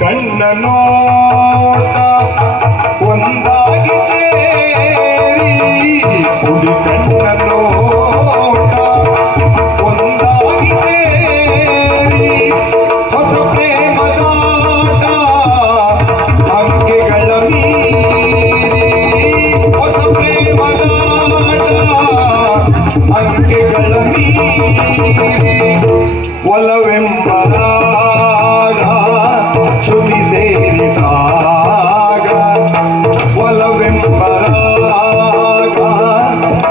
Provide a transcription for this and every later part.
ಕಣ್ಣ ನೋಟ ಒಂದಾಗಿ ಸೇರಿ ಕುಡಿ ಕಣ್ಣ ನೋಟ ಒಂದಾಗಿ ಸೇರಿ ಹೊಸ ಪ್ರೇಮದಾಟ ಅಂಕೆಗಳ ಮೀರಿ ಹೊಸ ಪ್ರೇಮದಾಟ ಅಂಕೆಗಳ ಮೀರಿ ಒಲವೆಂಬರ ಶ್ರುತಿ ಸೇರಿದಾಗ ಒಲವೆಂಬರಾಗ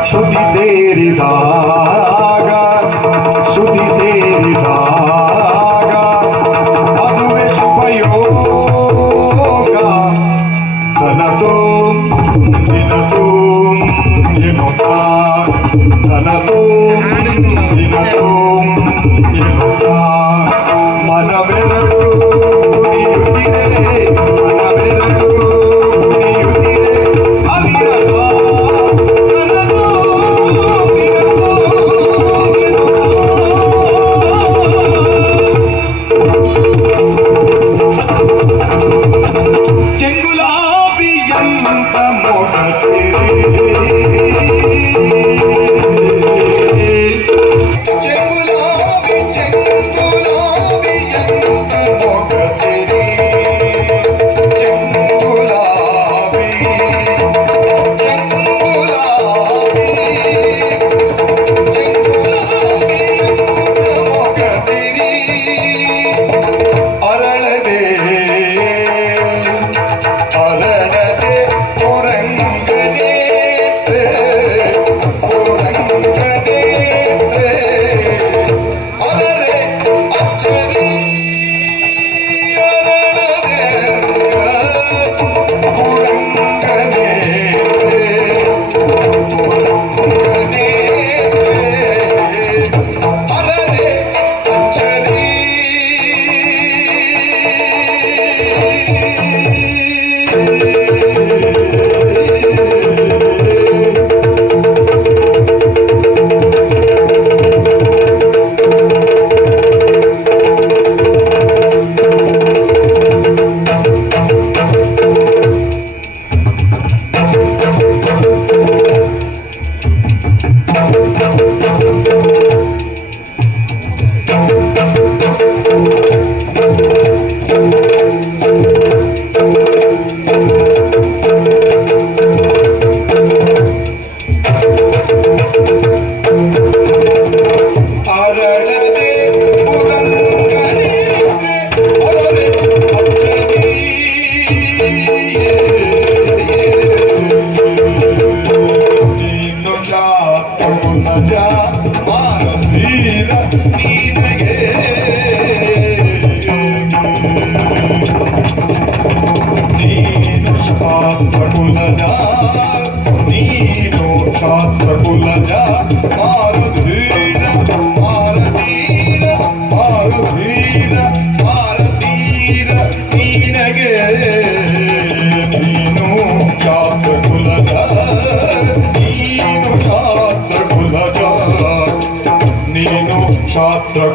ಶ್ರುತಿ ಸೇರಿದಾಗ ಶ್ರುತಿ ಸೇರಿದಾಗ ಅದುವೆ ಶುಭಯೋಗ ಧನತೋ ದಿನತೋ ಎನ್ನುತ್ತಾ ಧನತೋ ದಿನತೋ ಎನ್ನುತ್ತಾ ಮನವೆರಡು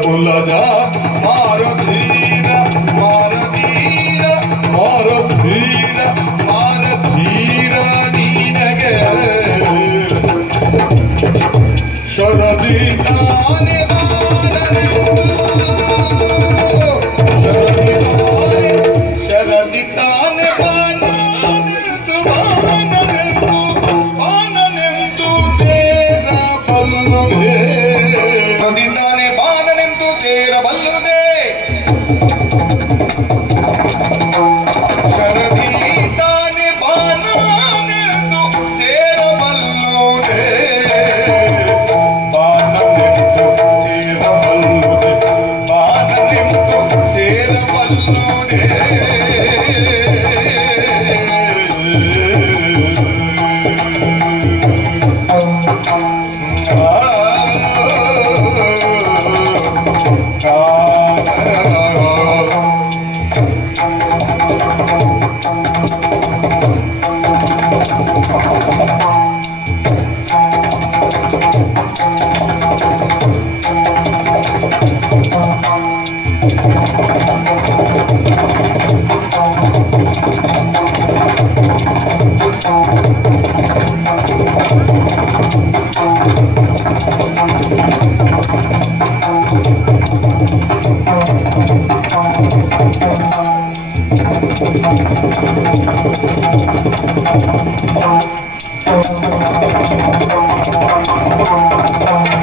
ಕುಲಜ ಮಾರುಧೀರ ಮಾರುಧೀರ ಮಾರುಧೀರ ಮಾರುಧೀರ ನೀನಗೆ ಶರದಿ ತಾನೆ ಶರದಿ ತಾನೆ ಬಾನನೆಂದು ಸೇರಬಲ್ಲುದೇ ಸದಿತಾನೆ ಬಾನನೆಂದು ಸೇರಬಲ್ಲುದೇ ಶರದಿ ತಾನೆ ಬಾನನೆಂದು ಸೇರಬಲ್ಲುದೇ ಬಾನನೆಂದು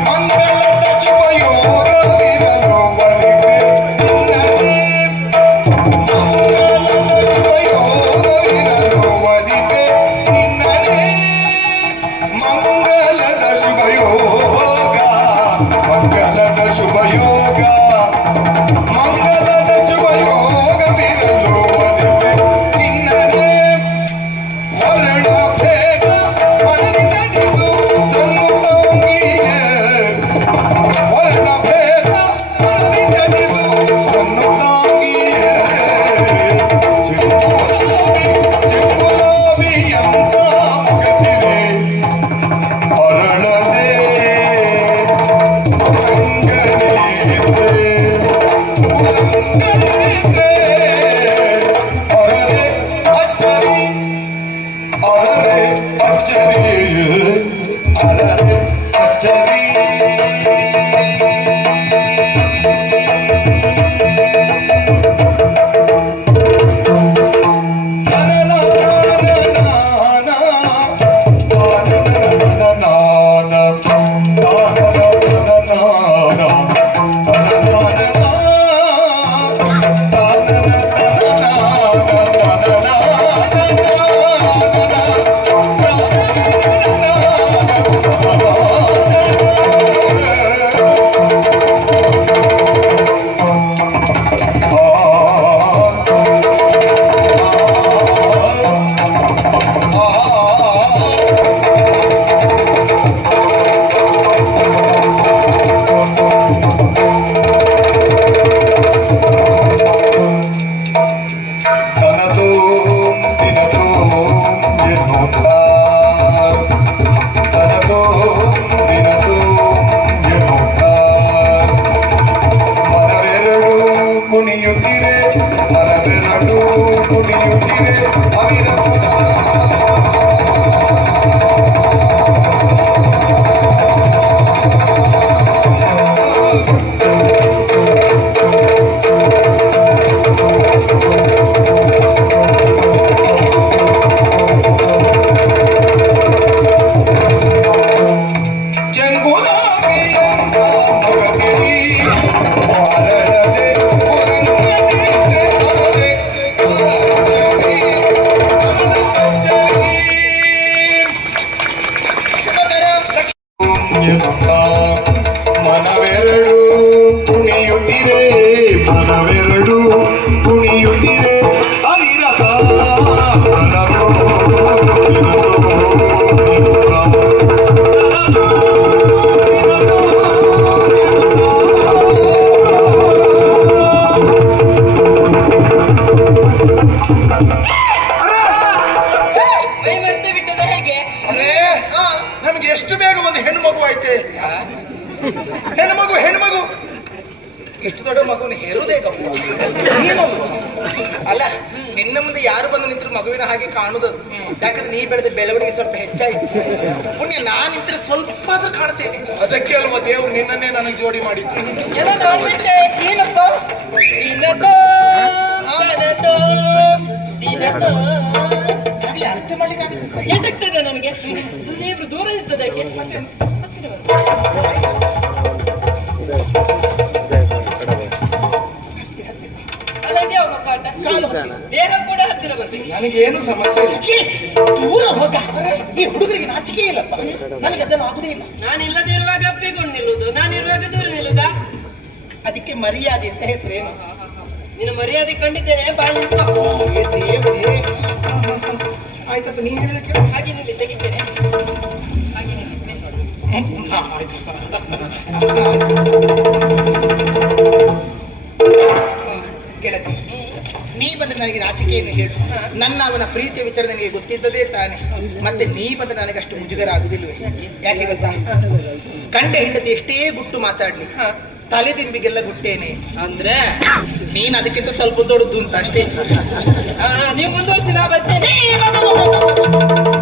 ಮಂಗಳದ ಶುಭಯೋಗವಿರಲುವರೆಗೆ ನಿನ್ನದೇ. ಮಂಗಳದ ಶುಭಯೋಗವಿರಲುವರೆಗೆ ನಿನ್ನದೇ. ಮಂಗಳದ ಶುಭಯೋಗ, ಮಂಗಳದ ಶುಭಯೋಗ, ಮಂಗಳದ ಶುಭಯೋಗವಿರಲುವರೆಗೆ ನಿನ್ನದೇ. ವರ್ಣ ಭೇದ ಮನದಿನದಿದು ಸನ್ನುತಾಂಗಿಯೇ. ವರ್ಣ ಭೇದ ಮನದಿನದಿದು ಸನ್ನುತಾಂಗಿಯೇ. ಚೆಂಗುಲಾಬಿ ಚೆಂಗುಲಾಬಿ ಎಂತ ಮುಗಸಿದೆ ಅರಳದೆ ಉರಂಗನೇತ್ರೆ. ಉರಂಗನೇತ್ರೆ ಅರರೆ ಅಚ್ಚರಿ ಅರರೆ ಅಚ್ಚರಿ ಅರರೆ ಅಚ್ಚರಿ. ಕುಣಿಯುತ್ತಿರೆ ಮರವೆರಡು ಕುಣಿಯುತ್ತಿರೆ ಅವಿರತ. ಚೆಂಗುಲಾಬಿಯಂತ ಮೊಗಸಿರಿ ಅರಳದೆ ಉರಂಗನೇತ್ರೆ ಅರರೆ ಅಚ್ಚರಿ ಅರರೆ ಅಚ್ಚರಿ. ಶುಭಕರ ಎನ್ನುತ್ತಾ ಮನವೆರಡು ಕುಣಿಯುತ್ತಿರೆ ಮನವೆರಡು ಕುಣಿಯುತ್ತಿರೆ ಅವಿರತ. ಮನವೋ ಮೈ ಮರೆತು ಬಿಟ್ಟದ ಹೇಗೆ? ನಮ್ಗೆ ಎಷ್ಟು ಬೇಗ ಒಂದು ಹೆಣ್ಣು ಮಗು ಐತೆ. ಹೆಣ್ಣು ಮಗು ಹೆಣ್ಣು ಮಗು ಇಷ್ಟು ದೊಡ್ಡ ಮಗುವಿನ ಹೆರುದೇ ಗಪ್ಪು. ಈ ಮಗು ಅಲ್ಲ, ನಿನ್ನ ಮುಂದೆ ಯಾರು ಬಂದು ನಿಂತರು ಮಗುವಿನ ಹಾಗೆ ಕಾಣುವುದು. ಯಾಕಂದ್ರೆ ನೀ ಬೆಳೆದ ಬೆಳವಣಿಗೆ ಸ್ವಲ್ಪ ಹೆಚ್ಚಾಯ್ತು. ಪುಣ್ಯ ನಾನ್ ನಿಂತರೆ ಸ್ವಲ್ಪ ಆದ್ರೂ ಕಾಣ್ತೇನೆ. ಅದಕ್ಕೆ ಅಲ್ವಾ ದೇವ್ರು ನಿನ್ನನ್ನೇ ನನಗೆ ಜೋಡಿ ಮಾಡಿದ್ದು. ಎಲ್ಲ ನೋಡ್ಬಿಟ್ಟೆ. ಏನಪ್ಪ ದಿನದೋ, ತನದೋ, ದಿನದೋ. ಆಗ್ಲಿ ಅರ್ಥ ಮಾಡ್ಲಿಕ್ಕೆ ಆಗ್ತದೆ. ಎಟಕ್ತದೆ ನನಗೆ. ನೀವು ದೂರ ಇರ್ತದಕ್ಕೆ ಅಲ್ಲ ಇದ್ಯಾವ ಪಾಠ. ದೇಹ ಕೂಡ ಹತ್ತಿರ ಬರ್ಬೇಕು. ನನಗೇನು ಸಮಸ್ಯೆ ಇಲ್ಲ. ದೂರ ಹೋಗ. ಈ ಹುಡುಗರಿಗೆ ನಾಚಿಕೆ ಇಲ್ಲಪ್ಪ. ನನಗೆ ಅದನ್ನು ಆಗುದೇ ಇಲ್ಲ. ನಾನಿಲ್ಲದೆ ಇರುವಾಗ ಅಪ್ಪಿಕೊಂಡು ನಿಲ್ಲುದು, ನಾನಿರುವಾಗ ದೂರ ನಿಲ್ಲುದಾ? ಅದಕ್ಕೆ ಮರ್ಯಾದೆ ಅಂತ ಹೆಸರೇನು? ನಿನ್ನ ಮರ್ಯಾದೆ ಕಂಡಿದ್ದೇನೆ. ಬಾಯಿ ದೇವರೇ. ಆಯ್ತಪ್ಪ, ನೀ ಹೇಳಿದಕ್ಕೆ ಹಾಗೆ ನಿಲ್ಲಿ, ತೆಗಿದ್ದೇನೆ. ಹಾಗೆ ನಿಲ್ಲಿ. ಗೆಳತಿ, ನೀ ಬಂದ್ರೆ ನನಗೆ ನಾಚಿಕೆಯನ್ನು ಹೇಳು. ನನ್ನ ಅವನ ಪ್ರೀತಿಯ ವಿಚಾರ ನನಗೆ ಗೊತ್ತಿದ್ದದೇ ತಾನೆ. ಮತ್ತೆ ನೀ ಬಂದ್ರೆ ನನಗಷ್ಟು ಮುಜುಗರ ಆಗುದಿಲ್ವೇ? ಯಾಕೆ ಗೊತ್ತಾ? ಕಂಡ ಹೆಂಡತಿ ಎಷ್ಟೇ ಗುಟ್ಟು ಮಾತಾಡ್ಲಿ, ತಲೆ ದಿಂಬಿಗೆಲ್ಲ ಗುಟ್ಟೇನೆ. ಅಂದ್ರೆ ನೀನ್ ಅದಕ್ಕಿಂತ ಸ್ವಲ್ಪ ದೊಡ್ಡದು ಅಂತ ಅಷ್ಟೇ. ನೀವು ಮುಂದುವರಿಸಿ ನಾ ಬರ್ತೇನೆ.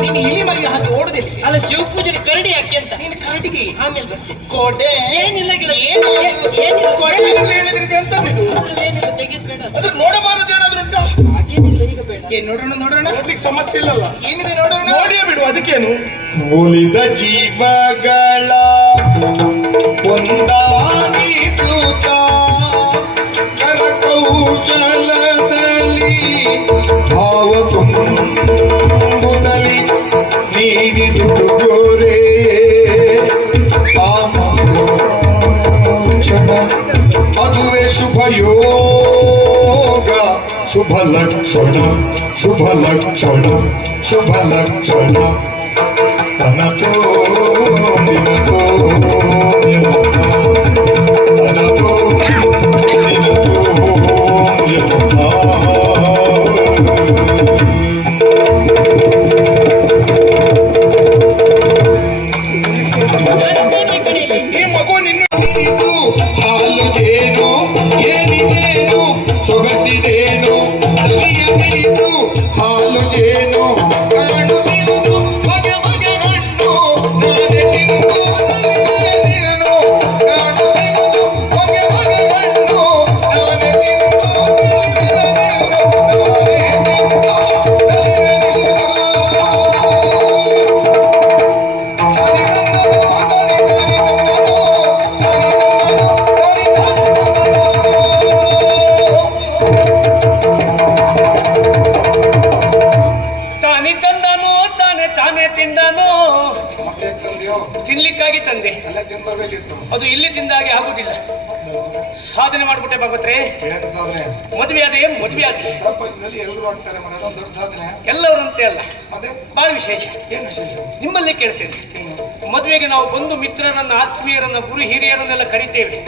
ನೀನು ಇಲಿ ಮರಿ ಹಾಗೆ ಓಡುದಿಲ್ಲ. ಅಲ್ಲ ಶಿವ ಪೂಜೆಗೆ ಕರಡಿ ಯಾಕೆ ಅಂತ. ನೀನು ಕರಡಿಗೆ ಆಮೇಲೆ ಬರ್ತೇನೆ. ಕೋಟೆ ಏನಿಲ್ಲ ಏನಿಲ್ಲ ಹೇಳಿದ್ರಿ ಎಂತದ್ದು? ಏನಿಲ್ಲ ತೆಗೆದ್ಬೇಡ. ಅದ್ರ ನೋಡಬಾರದು ಏನಾದ್ರು ಉಂಟಾ? ಹಾಗೇನಿಲ್ಲ, ಈಗ ಬೇಡ. ಏನ್ ನೋಡೋಣ ನೋಡೋಣ. ನೋಡ್ಲಿಕ್ಕೆ ಸಮಸ್ಯೆ ಇಲ್ಲಲ್ಲ. ಏನಿದೆ ನೋಡೋಣ. ನೋಡಿಯೇ ಬಿಡು, ಅದಕ್ಕೇನು. ಉಳಿದ ಜೀವಗಳ ಒಂದಾಗಿಸುತ್ತ ಕರಕೌಶಲದಲ್ಲಿ ಭಾವ ತುಂಬುತ್ತಲಿ ನೀಡಿದುದು ಗೋರೆ ಕ್ಷಣ ಅದುವೇ ಶುಭ ಯೋಗ, ಶುಭ ಲಕ್ಷಣ, ಶುಭ ಲಕ್ಷಣ, ಶುಭ ಲಕ್ಷಣ. ತನತೋ ನಿನತೋ ಎನ್ನುತ್ತಾ, ತನತೋ ನಿನತೋ ಎನ್ನುತ್ತಾ. ಬರ್ತೇನೆ ಈ ಕಡೆಯಲ್ಲಿ. ಈ ಮಗು ನಿನ್ನ ಇದು ಹಾಲು ಜೇನು ಏನಿದೇನು ಸೊಗಸಿದೇನು ಸವಿಯ ತಿಳಿದು ಹಾಲು ಜೇನು ಕಾಣುತ್ತಿರುವುದು ಬಗೆ ಬಗೆ ಹಣ್ಣು ನಾನೇ ತಿಂದು ಸವಿಯುವೆನು. ಕಾಣುತ್ತಿರುವುದು ಬಗೆ ಬಗೆ ಹಣ್ಣು ನಾನೇ ತಿಂದು ಸವಿಯುವೆನು. ನಾನೇ ತಿಂದು ತಾನೇ ತಂದನೋ ತಾನೇ ತಿಂದನೋ. ಮತ್ತೆ ತಂದೆಯೋ ತಿನ್ಲಿಕ್ಕಾಗಿ ತಂದೆ, ಎಲ್ಲ ತಿಂದಬೇಕಿತ್ತು. ಅದು ಇಲ್ಲಿ ತಿಂದಾಗೆ ಆಗುದಿಲ್ಲ. ಸಾಧನೆ ಮಾಡ್ಬಿಟ್ಟೆ ಭಗವತ್ರೆ. ಏನು ಸಾಧನೆ? ಮದುವೆ ಆದಿ ಪ್ರಪಂಚದಲ್ಲಿ ಎಲ್ಲರೂ ಆಗ್ತಾರೆ ಮನೆ, ಅದೊಂದು ದೊಡ್ಡ ಸಾಧನೆ. ಎಲ್ಲವರಂತೆ ಅಲ್ಲ, ಮತ್ತೆ ಬಹಳ ವಿಶೇಷ. ಏನು ವಿಶೇಷ? ನಿಮ್ಮಲ್ಲೇ ಕೇಳ್ತೇನೆ. ಏನು? ಮದುವೆಗೆ ನಾವು ಬಂಧು ಮಿತ್ರರನ್ನ, ಆತ್ಮೀಯರನ್ನ, ಗುರು ಹಿರಿಯರನ್ನೆಲ್ಲ ಕರಿತೇವೆ.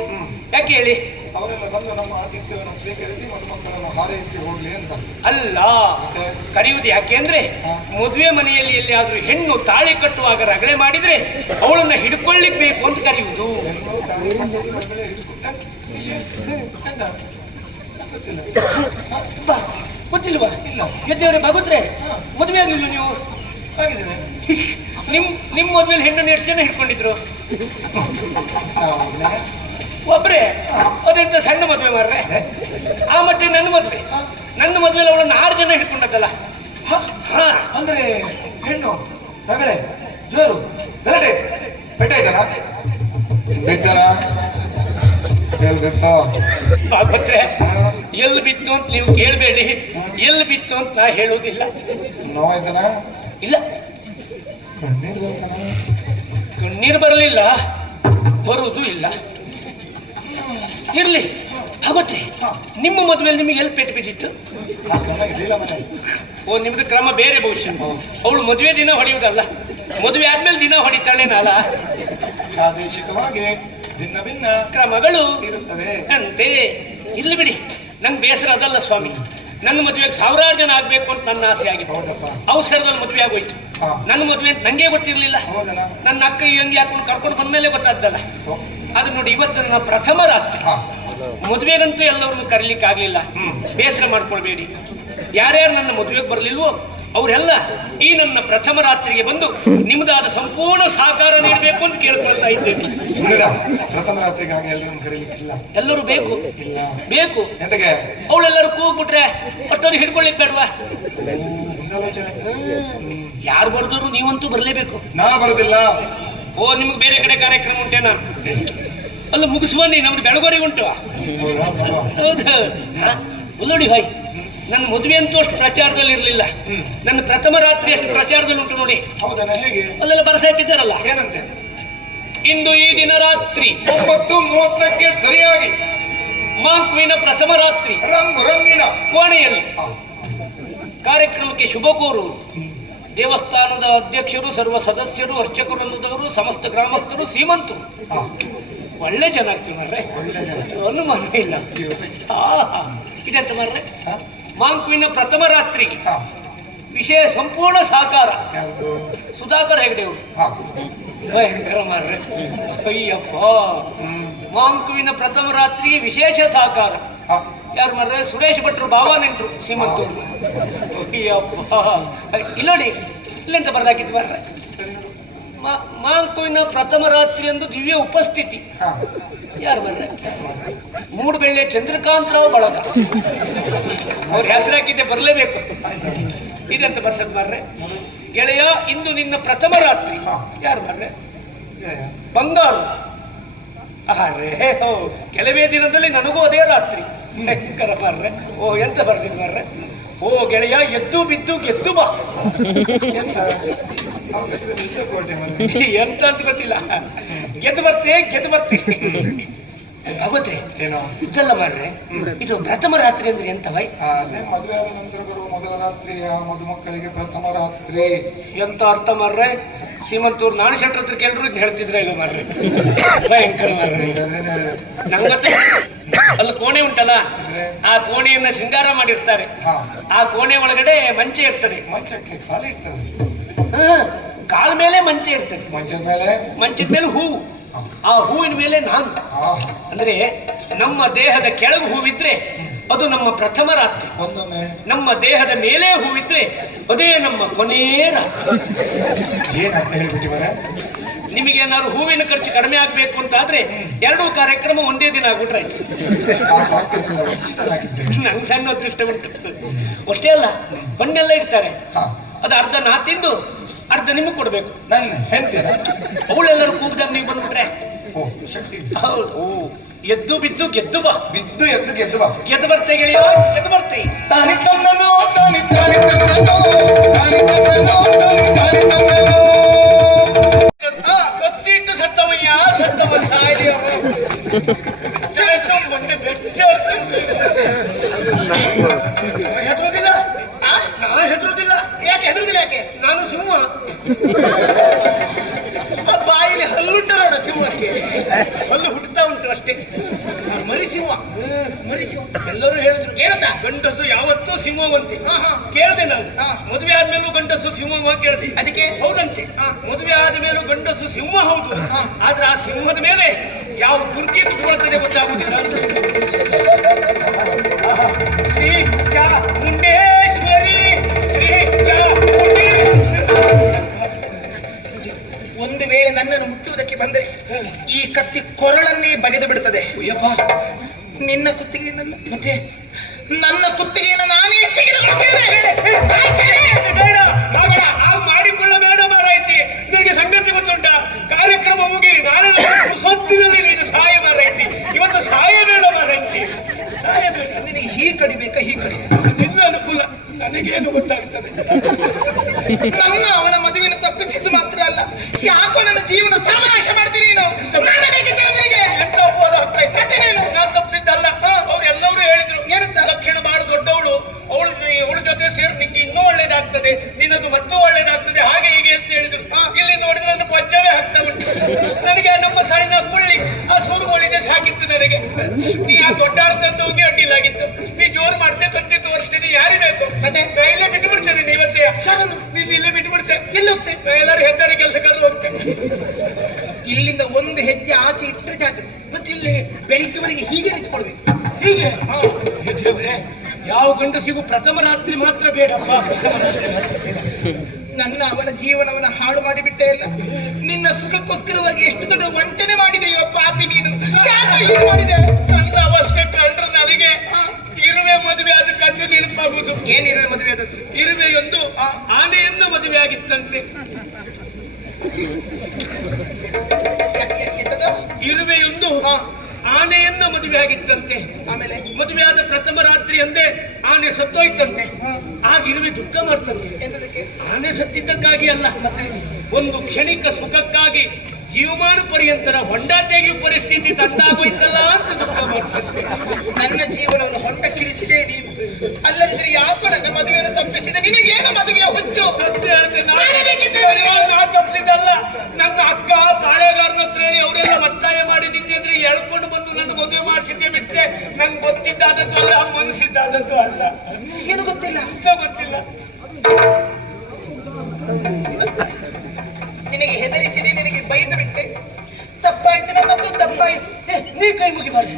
ಯಾಕೆ ಹೇಳಿ? ಅವರೆಲ್ಲ ಬಂದು ನಮ್ಮ ಆತಿಥ್ಯವನ್ನು ಸ್ವೀಕರಿಸಿ ಮದುಮಕ್ಕಳನ್ನು ಹಾರೈಸಿ ಹೋಗ್ಲಿ ಅಂತ. ಅಲ್ಲ, ಮತ್ತೆ ಕರೆಯುವುದು ಯಾಕೆ ಅಂದ್ರೆ ಹಾ. ಮದುವೆ ಮನೆಯಲ್ಲಿ ಎಲ್ಲಿಯಾದ್ರೂ ಹೆಣ್ಣು ತಾಳಿ ಕಟ್ಟುವಾಗ ರಗಳೆ ಮಾಡಿದ್ರೆ ಅವಳನ್ನ ಹಿಡ್ಕೊಳ್ಳಿಕ್ ಬೇಕು ಅಂತ ಕರೆಯುವುದು. ಹೆಣ್ಣು ತಾಳಿ ಕಟ್ಟುವುದು ರಗಳೆ ಹಿಡ್ಕೊ- ವಿಷಯ? ಎಂತ? ಗೊತ್ತಿಲ್ಲ. ಬಾ, ಗೊತ್ತಿಲ್ವಾ? ಇಲ್ಲ. ಗೆದ್ದವರೇ ಭಗವತ್ರೆ, ಹಾ. ಮದುವೆ ಆಗ್ಲಿಲ್ಲ ನೀವು? ಆಗಿದ್ದೇನೆ. ನಿಮ್ ಮದ್ವೆಲಿ ಹೆಣ್ಣನ್ನು ಎಷ್ಟು ಜನ ಹಿಡ್ಕೊಂಡಿದ್ರು? ನಾವು ಒಬ್ರೆ. ಅದೆಂತ ಸಣ್ಣ ಮದುವೆ ಮಾರ್ರೆ. ಆ ಮತ್ತೆ ನನ್ನ ಮದುವೆಲಿ ಅವಳನ್ನು 6 ಜನ ಹಿಡ್ಕೊಂಡದ್ದಲ್ಲ. ಹಾ, ಅಂದ್ರೆ ಹೆಣ್ಣು ರಗಳೆ ಜೋರು ಗಲಾಟೆ ಪೆಟ್ಟ ಇದ್ದಾನ ಬಿದ್ದಾನ ಹೇಳ್ಬೇಕೋ ಭಗವತ್ರೆ, ಎಲ್ಲಿ ಬಿತ್ತು ಅಂತ ನೀವು ಕೇಳಬೇಡಿ. ಎಲ್ಲಿ ಬಿತ್ತು ಅಂತ ನಾ ಹೇಳುವುದಿಲ್ಲ. ನೋವಾಯ್ತಾನ ಇಲ್ಲ, ಕಣ್ಣೀರು ಬರ್ತಾನ ಕಣ್ಣೀರು ಬರಲಿಲ್ಲ, ಬರುವುದು ಇಲ್ಲ. ಇರ್ಲಿ ಭಗವತ್ರೆ, ನಿಮ್ಮ ಮದುವೆಯಲ್ಲಿ ನಿಮಗೆ ಎಲ್ಲಿ ಪೆಟ್ಟು ಬಿದ್ದಿತ್ತು? ಇರಲಿಲ್ಲ ಮನೆ. ಓ, ನಿಮ್ದು ಕ್ರಮ ಬೇರೆ ಬಹುಶಃ. ಅವಳು ಮದುವೆ ದಿನ ಹೊಡೆಯುವುದಲ್ಲ, ಮದುವೆ ಆದ್ಮೇಲೆ ದಿನ ಹೊಡಿತಾಳೇನಲ್ಲ. ಪ್ರಾದೇಶಿಕವಾಗಿ ಭಿನ್ನ ಭಿನ್ನ ಕ್ರಮಗಳು ಇರುತ್ತವೆ ಅಂತೆ. ಇರ್ಲಿ ಬಿಡಿ, ನಂಗೆ ಬೇಸರ ಅದಲ್ಲ ಸ್ವಾಮಿ. ನನ್ನ ಮದುವೆಗೆ 1000 ಜನ ಆಗ್ಬೇಕು ಅಂತ ನನ್ನ ಆಸೆ ಆಗಿದೆ. ಹೌದಪ್ಪ. ಅವಸರದಲ್ಲಿ ಮದುವೆ ಆಗೋಯ್ತು. ಹಾ. ನನ್ನ ಮದುವೆ ಅಂತ ನಂಗೆ ಗೊತ್ತಿರ್ಲಿಲ್ಲ. ಹೌದನ? ನನ್ನ ಅಕ್ಕ ಈ ಅಂಗಿ ಹಾಕೊಂಡು ಕರ್ಕೊಂಡು ಬಂದ್ಮೇಲೆ ಗೊತ್ತಾದ್ದಲ್ಲ. ಅದು ನೋಡಿ, ಇವತ್ತು ನನ್ನ ಪ್ರಥಮ ರಾತ್ರಿ. ಹಾ. ಮದುವೆಗಂತೂ ಎಲ್ಲರನ್ನು ಕರೀಲಿಕ್ಕೆ ಆಗ್ಲಿಲ್ಲ. ಬೇಸರ ಮಾಡ್ಕೊಳ್ಬೇಡಿ. ಯಾರ್ಯಾರು ನನ್ನ ಮದುವೆಗೆ ಬರ್ಲಿಲ್ವೋ ಅವರೆಲ್ಲ ಈ ನನ್ನ ಪ್ರಥಮ ರಾತ್ರಿಗೆ ಬಂದು ನಿಮ್ದಾದ ಸಂಪೂರ್ಣ ಸಹಕಾರ ನೀಡಬೇಕು ಅಂತ ಕೇಳ್ಕೊಳ್ತಾ ಇದ್ದೇನೆ. ಸುಮ್ಮನಿರ, ಪ್ರಥಮ ರಾತ್ರಿಗಾಗಿ ಎಲ್ಲರನ್ನು ಕರೀಲಿಕ್ಕಿಲ್ಲ. ಎಲ್ಲರೂ ಬೇಕು ಇಲ್ಲ ಬೇಕು. ಎಂತಕ್ಕೆ? ಅವಳೆಲ್ಲರೂ ಕೂಗ್ಬಿಟ್ರೆ ಒಟ್ಟೋದು ಹಿಡ್ಕೊಳ್ಳಿಕ್ ಬೇಡ್ವಾ? ಮುಂದಾಲೋಚನೆ. ಯಾರು ಬರ್ದವರು ನೀವಂತೂ ಬರ್ಲೇಬೇಕು. ನಾ ಬರೋದಿಲ್ಲ. ಓ, ನಿಮ್ಗೆ ಬೇರೆ ಕಡೆ ಕಾರ್ಯಕ್ರಮ ಉಂಟೇನಾ? ಅಲ್ಲ, ಮುಗಿಸ್ಬನ್ನಿ, ನಮ್ದು ಬೆಳಗೋರಿಗೆ ಉಂಟು. ಹೌದು. ನೋಡಿ ಭಾಯ್, ನನ್ನ ಮದುವೆ ಅಂತೂ ಅಷ್ಟು ಪ್ರಚಾರದಲ್ಲಿ ಇರಲಿಲ್ಲ. ನನ್ನ ಪ್ರಥಮ ರಾತ್ರಿ ಅಷ್ಟು ಪ್ರಚಾರದಲ್ಲಿ ಉಂಟು ನೋಡಿ. ಹೌದನ? ಹೇಗೆ? ಅಲ್ಲೆಲ್ಲ ಬರಸ ಹಾಕಿದ್ದಾರಲ್ಲ, ಏನಂತೆ? ಇಂದು ಈ ದಿನ ರಾತ್ರಿ 9:30ಕ್ಕೆ ಸರಿಯಾಗಿ ಮಾಂಕುವಿನ ಪ್ರಥಮ ರಾತ್ರಿ ರಂಗು ರಂಗಿನ ಕೋಣೆಯಲ್ಲಿ ಆ, ಕಾರ್ಯಕ್ರಮಕ್ಕೆ ಶುಭ ಕೋರುವರು ದೇವಸ್ಥಾನದ ಅಧ್ಯಕ್ಷರು, ಸರ್ವ ಸದಸ್ಯರು, ಅರ್ಚಕರು ಅನ್ನದವರು, ಸಮಸ್ತ ಗ್ರಾಮಸ್ಥರು, ಸೀಮಂತರು. ಆ, ಒಳ್ಳೆ ಜನ ಆಗ್ತೀವಿ ಮಾರ್ರೆ, ಅನುಮಾನ ಇಲ್ಲ. ಇದೆಂತ ಮಾರ್ರೆ, ಆ, ಮಾಂಕುವಿನ ಪ್ರಥಮ ರಾತ್ರಿಗೆ ಆ, ವಿಷಯ ಸಂಪೂರ್ಣ ಸಹಕಾರ. ಯಾರ್ದು? ಸುಧಾಕರ್ ಹೆಗ್ಡೆ ಅವರು ಆ, ಭಯಂಕರ ಮಾರ್ರೆ. ಅಯ್ಯಪ್ಪ, ಮಾಂಕುವಿನ ಪ್ರಥಮ ರಾತ್ರಿಗೆ ವಿಶೇಷ ಸಹಕಾರ. ಯಾರು ಮಾಡ್ರೆ? ಸುರೇಶ್ ಭಟ್ರು ಭಾವ ನೆಂಟ್ರು ಶ್ರೀಮಂತರು. ಇಲ್ಲ ನೋಡಿ, ಇಲ್ಲೆಂತ ಬರ್ದಾಕಿತ್ತು ಬರ್ರೆ. ಮಾಂಕುವಿನ ಪ್ರಥಮ ರಾತ್ರಿ ಎಂದು ದಿವ್ಯ ಉಪಸ್ಥಿತಿ. ಯಾರು ಬರ್ರೆ? ಮೂಡುಬೆಳ್ಳೆ ಚಂದ್ರಕಾಂತರಾವ್ ಬಳಗ. ಅವ್ರ ಹೆಸರಾಕಿದ್ದೆ ಬರಲೇಬೇಕು. ಇದೆಂತ ಬರ್ಸದ್ ಮಾರ್ರೆ? ಗೆಳೆಯ, ಇಂದು ನಿನ್ನ ಪ್ರಥಮ ರಾತ್ರಿ. ಯಾರು ಮಾರ್ರೆ? ಬಂಗಾರು. ಅರೇ ಹೋ, ಕೆಲವೇ ದಿನದಲ್ಲಿ ನನಗೂ ಅದೇ ರಾತ್ರಿ. ಭಯಂಕರ ಮಾರ್ರೆ. ಓ, ಎಂತ ಬರ್ದಿದ್ ಮಾರ್ರೆ? ಓ ಗೆಳೆಯ, ಎದ್ದು ಬಿದ್ದು ಗೆದ್ದು ಬಾ. ಎಂತ ಅಂತ ಗೊತ್ತಿಲ್ಲ. ಗೆದ್ದು ಬರ್ತೆ ಆಗುತ್ತೆ. ಇದೆಲ್ಲ ಮಾಡ್ರೆ, ಇದು ಪ್ರಥಮ ರಾತ್ರಿ ಅಂದ್ರೆ ಎಂತವೈ? ಮದುವೆ ಆದ ನಂತರ ಬರುವ ಮೊದಲ ರಾತ್ರಿಯ ಮದುಮಕ್ಕಳಿಗೆ ಪ್ರಥಮ ರಾತ್ರಿ. ಎಂತ ಅರ್ಥ ಮಾಡ್ರೆ? ಶ್ರೀಮಂತೂರು ನಾಣ ಶೆಟ್ರ ಹತ್ರ ಕೇಳಿದ್ರು ಹೇಳ್ತಿದ್ರೆ ಇಲ್ಲ ಮಾಡ್ರೆ. ಭಯಂಕರ ಮಾಡ್ರೆ. ನಂಗತ್ತೆ ಅಲ್ಲಿ ಕೋಣೆ ಉಂಟಲ್ಲ, ಆ ಕೋಣೆಯನ್ನ ಶೃಂಗಾರ ಮಾಡಿರ್ತಾರೆ. ಆ ಕೋಣೆ ಒಳಗಡೆ ಮಂಚ ಇರ್ತದೆ. ಮಂಚಕ್ಕೆ ಖಾಲಿ ಇರ್ತದೆ. ಕಾಲ ಮೇಲೆ ಮಂಚ ಇರ್ತದೆ. ಮಂಚದ ಮೇಲೆ ಹೂವು. ಆ ಹೂವಿನ ಮೇಲೆ ನಾನು. ಅಂದ್ರೆ ನಮ್ಮ ದೇಹದ ಕೆಳಗೆ ಹೂವಿದ್ರೆ ಅದು ನಮ್ಮ ಪ್ರಥಮ ರಾತ್ರಿ. ನಮ್ಮ ದೇಹದ ಮೇಲೆ ಹೂವಿದ್ರೆ ಅದೇ ನಮ್ಮ ಕೊನೇ ರಾತ್ರಿ. ಏನಂತ ಹೇಳ್ಬಿಟ್ಟಿವರ? ನಿಮಗೇನಾದ್ರು ಹೂವಿನ ಖರ್ಚು ಕಡಿಮೆ ಆಗ್ಬೇಕು ಅಂತ ಆದ್ರೆ 2 ಕಾರ್ಯಕ್ರಮ ಒಂದೇ ದಿನ ಆಗ್ಬಿಟ್ರಾಯ್ತು. ನಂಗೆ ಸಣ್ಣ ಅದೃಷ್ಟ ಉಂಟು. ಅಷ್ಟೇ ಅಲ್ಲ, ಹಣ್ಣೆಲ್ಲ ಇಡ್ತಾರೆ. ಅದು ಅರ್ಧ ನಾ ತಿಂದು ಅರ್ಧ ನಿಮಗೆ ಕೊಡ್ಬೇಕು. ನಾನು ಹೇಳ್ತೇನೆ, ಅವಳೆಲ್ಲರೂ ಕೂಗ್ದಾಗ ನೀವು ಬಂದ್ಬಿಟ್ರೆ ಹೌದು. ಎದ್ದು ಬಿದ್ದು ಗೆದ್ದು ಬಾ. ಬಿದ್ದು ಎದ್ದು ಗೆದ್ದು ಬಾ. ಗೆದ್ದು ಬರ್ತೆ ಗೆಳೆಯ, ಗೆದ್ದು ಬರ್ತೆ. ಕತ್ತಿಟ್ಟು ಸತ್ತವಯ್ಯ, ಸತ್ತವ ಸಾಯಿ. ಹೆದರುದಿಲ್ಲ, ನಾನು ಹೆದರುದಿಲ್ಲ. ಯಾಕೆ ಹೆದರುದಿಲ್ಲ? ಯಾಕೆ? ನಾನು ಸಿಂಹ. ಬಾಯಿಲಿ ಹಲ್ಲುಂಟ ನೋಡ ಸಿಂಹಕ್ಕೆ. ಹಲ್ಲು ಹುಟ್ಟುತ್ತಾ ಉಂಟು ಅಷ್ಟೇ. ಮರಿ ಸಿಂಹ, ಮರಿ ಸಿಂಹ. ಎಲ್ಲರೂ ಹೇಳಿದ್ರು ಏನಂತ? ಗಂಡಸು ಯಾವತ್ತೂ ಸಿಂಹವಂತೆ. ಕೇಳ್ದೆ ನಾನು. ಮದುವೆ ಆದ್ಮೇಲೂ ಗಂಡಸು ಸಿಂಹ ಕೇಳ್ದೆ. ಅದಕ್ಕೆ ಹೌದಂತೆ. ಮದುವೆ ಆದ್ಮೇಲೂ ಗಂಡಸು ಸಿಂಹ ಹೌದು. ಆದ್ರೆ ಆ ಸಿಂಹದ ಮೇಲೆ ಯಾವ ದುರ್ಗಿ ಕುತ್ಕೊಳ್ತದೆ ಗೊತ್ತಾಗುದಿಲ್ಲ. ಶ್ರೀ ಚಾಮುಂಡೇಶ್ವರಿ, ಶ್ರೀ ಚಾಮುಂಡೇಶ್ವರಿ. ಒಂದು ವೇಳೆ ನನ್ನನ್ನು ಮುಟ್ಟುವುದಕ್ಕೆ ಬಂದರೆ ಈ ಕತ್ತಿ ಕೊರಳನ್ನೇ ಬಗೆದು ಬಿಡುತ್ತದೆ. ನಿನ್ನ ಕುತ್ತಿಗೆಯನ್ನಲ್ಲ, ಮತ್ತೆ ನನ್ನ ಕುತ್ತಿಗೆಯನ್ನು ನಾನೇ ಸಿಗಿದುಕೊಳ್ಳುತ್ತೇನೆ. ಮಾಡಿಕೊಳ್ಳಬೇಡ ಮಾರಾಯ್ತಿ. ನಿನಗೆ ಸಂಗತಿ ಗೊತ್ತುಂಟ? ಕಾರ್ಯಕ್ರಮ ಮುಗಿ ನಾಳೆ ಸೊತ್ತಿನಲ್ಲಿ ನೀನು ಸಾಯ ಮಾರಾಯ್ತಿ. ಇವತ್ತು ಸಾಯಬೇಡ ಮಾರಾಯ್ತಿ, ಸಾಯಬೇಡ. ನಿನಗೆ ಹೀ ಕಡಿಬೇಕಾ? ಹೀ ಕಡಿ. ನಿನ್ನ ಅನುಕೂಲ, ನನಗೇನು ಗೊತ್ತಾಗ್ತದೆ. ನನ್ನ ಅವನ ಮದುವೆಯನ್ನು ತಪ್ಪಿಸಿದ್ದು ಮಾತ್ರ ಅಲ್ಲ, ಯಾಕೋ ನನ್ನ ಜೀವನ ಸರ್ವನಾಶ ಮಾಡ್ತೀನಿ ನೀನು. ನಿನಗೆ ಎಂತ ಅಪವಾದ ಆಗ್ತಾ ಇತ್ತು? ನಾನು ತಪ್ಪಿಸಿದ್ದಲ್ಲ. ಅವ್ರು ಎಲ್ಲರೂ ಹೇಳಿದ್ರು ಏನಂತ? ಲಕ್ಷಣ ಬಾಳು ದೊಡ್ಡವಳು, ಅವಳ ಜೊತೆ ಸೇರಿ ನಿಂಗೆ ಇನ್ನೂ ಒಳ್ಳೇದಾಗ್ತದೆ, ನಿನ್ನದು ಮತ್ತೂ ಒಳ್ಳೇದಾಗ್ತದೆ, ಹಾಗೆ ಹೀಗೆ ಅಂತ ಹೇಳಿದ್ರು. ಇಲ್ಲಿ ನೋಡಿದ್ರೆ ನನ್ನ ಪಂಚವೇ ಆಗ್ತಾ ಉಂಟು. ನನಗೆ ನಮ್ಮ ಸಣ್ಣ ಕುಳ್ಳಿ ಆ ಸೂರುಗಳಿದೆ ಸಾಕಿತ್ತು ನನಗೆ. ನೀ ಆ ದೊಡ್ಡ ಆಳು ತಂದು ಹೋಗಿ ಅಡ್ಡಿಲಾಗಿತ್ತು. ನೀ ಜೋರು ಮಾಡ್ತೆ ತಂದಿತ್ತು ಅಷ್ಟೇ. ನೀ ಯಾರು ಬೇಕು? ಇಲ್ಲೇ ಬಿಟ್ಟು ಬಿಡ್ತೇನೆ. ನೀವತ್ತೇ ನೀನು ಇಲ್ಲೇ ಬಿಟ್ಟು ಬಿಡ್ತೆ. ಎಲ್ಲಿ ಹೋಗ್ತೆ? ಎಲ್ಲರೂ ಹೆದ್ದಾರಿ ಕೆಲಸಕ್ಕಾದ್ರೂ ಹೋಗ್ತೇನೆ. ಇಲ್ಲಿಂದ ಒಂದು ಹೆಜ್ಜೆ ಆಚೆ ಇಟ್ಟರೆ ಜಾಗ್ರತೆ. ಮತ್ತೆ ಇಲ್ಲಿ ಬೆಳಿಗ್ಗೆ ಹೀಗೆ ನಿಂತ್ಕೊಳ್ಬೇಕು. ಹೀಗೆ ದೇವ್ರೆ, ಯಾವ ಗಂಡಸಿಗೂ ಪ್ರಥಮ ರಾತ್ರಿ ಮಾತ್ರ ಬೇಡಪ್ಪ. ನನ್ನ ಅವನ ಜೀವನವನ್ನ ಹಾಳು ಮಾಡಿಬಿಟ್ಟೆ ಇಲ್ಲ. ನಿನ್ನ ಸುಖಕ್ಕೋಸ್ಕರವಾಗಿ ಎಷ್ಟು ದೊಡ್ಡ ವಂಚನೆ ಮಾಡಿದೆಯೋ ಪಾಪಿ ನೀನು. ಯಾಕೆ ಹೀಗೆ ಮಾಡಿದೆ? ನನ್ನ ಅವಸ್ಥೆ ಕಂಡ್ರೆ ನನಗೆ ಇರುವೆ ಮದುವೆ ಆದ ಕಂಡು ನೆನಪಾಗುವುದು. ಏನಿರುವೆ ಮದುವೆ ಆದದ್ದು? ಇರುವೆಯೊಂದು ಆನೆಯನ್ನ ಮದುವೆ ಆಗಿತ್ತಂತೆ. ಇರುವೆಯೊಂದು ಆನೆಯನ್ನ ಮದುವೆ ಆಗಿತ್ತಂತೆ. ಆಮೇಲೆ ಮದುವೆ ಆದ ಪ್ರಥಮ ರಾತ್ರಿ ಅಂದೆ ಆನೆ ಸತ್ತೋಯ್ತಂತೆ. ಆಗ ಇರುವೆ ದುಃಖ ಮಾಡ್ತಂತೆ. ಎಂತದಕ್ಕೆ? ಆನೆ ಸತ್ತಿದ್ದಕ್ಕಾಗಿ ಅಲ್ಲ, ಮತ್ತೆ ಒಂದು ಕ್ಷಣಿಕ ಸುಖಕ್ಕಾಗಿ ಜೀವಮಾನ ಪರ್ಯಂತರ ಹೊಂಡ ತೆಗೆಯುವ ಪರಿಸ್ಥಿತಿ ತಂದಾಗೋಯ್ತಲ್ಲ ಅಂತ ದುಃಖ ಮಾಡ್ತಂತೆ. ನನ್ನ ಜೀವನವನ್ನು ಹೊಂಡ ಕಿಳಿಸಿದೆ ನೀನು. ಅಲ್ಲದಿದ್ರೆ ಯಾಕೋ ನನ್ನ ಮದುವೆಯನ್ನು ತಪ್ಪಿಸಿದೆ. ನಿನಗೇನು ಮದುವೆಯ ಹುಚ್ಚು? ಸತ್ಯ ಹೇಳ್ತೇನೆ, ನಾನು ತಪ್ಪಿದ್ದಲ್ಲ. ನನ್ನ ಅಕ್ಕ ಬಾಳೆಗಾರನ ಹತ್ರ ಹೇಳಿ ಅವರೆಲ್ಲ ಒತ್ತಾಯ ಮಾಡಿ ನಿನ್ನೆದ್ರೆ ಎಳ್ಕೊಂಡು ಬಂದು ನನ್ನ ಮದುವೆ ಮಾಡಿಸಿದ್ದೆ ಬಿಟ್ರೆ ನನ್ಗೆ ಗೊತ್ತಿದ್ದಾದದ್ದು ಅಲ್ಲ, ಮನಸ್ಸಿದ್ದಾದದ್ದು ಅಲ್ಲ. ಏನು ಗೊತ್ತಿಲ್ಲ? ಅಂತ ಗೊತ್ತಿಲ್ಲ. ನಿನಗೆ ಹೆದರಿಸಿದೆ, ನಿನಗೆ ಬೈದು ಬಿಟ್ಟೆ. ತಪ್ಪಾಯ್ತು, ನನ್ನದು ತಪ್ಪಾಯ್ತು. ನೀ ಕೈ ಮುಗಿಬಾರ್ದು,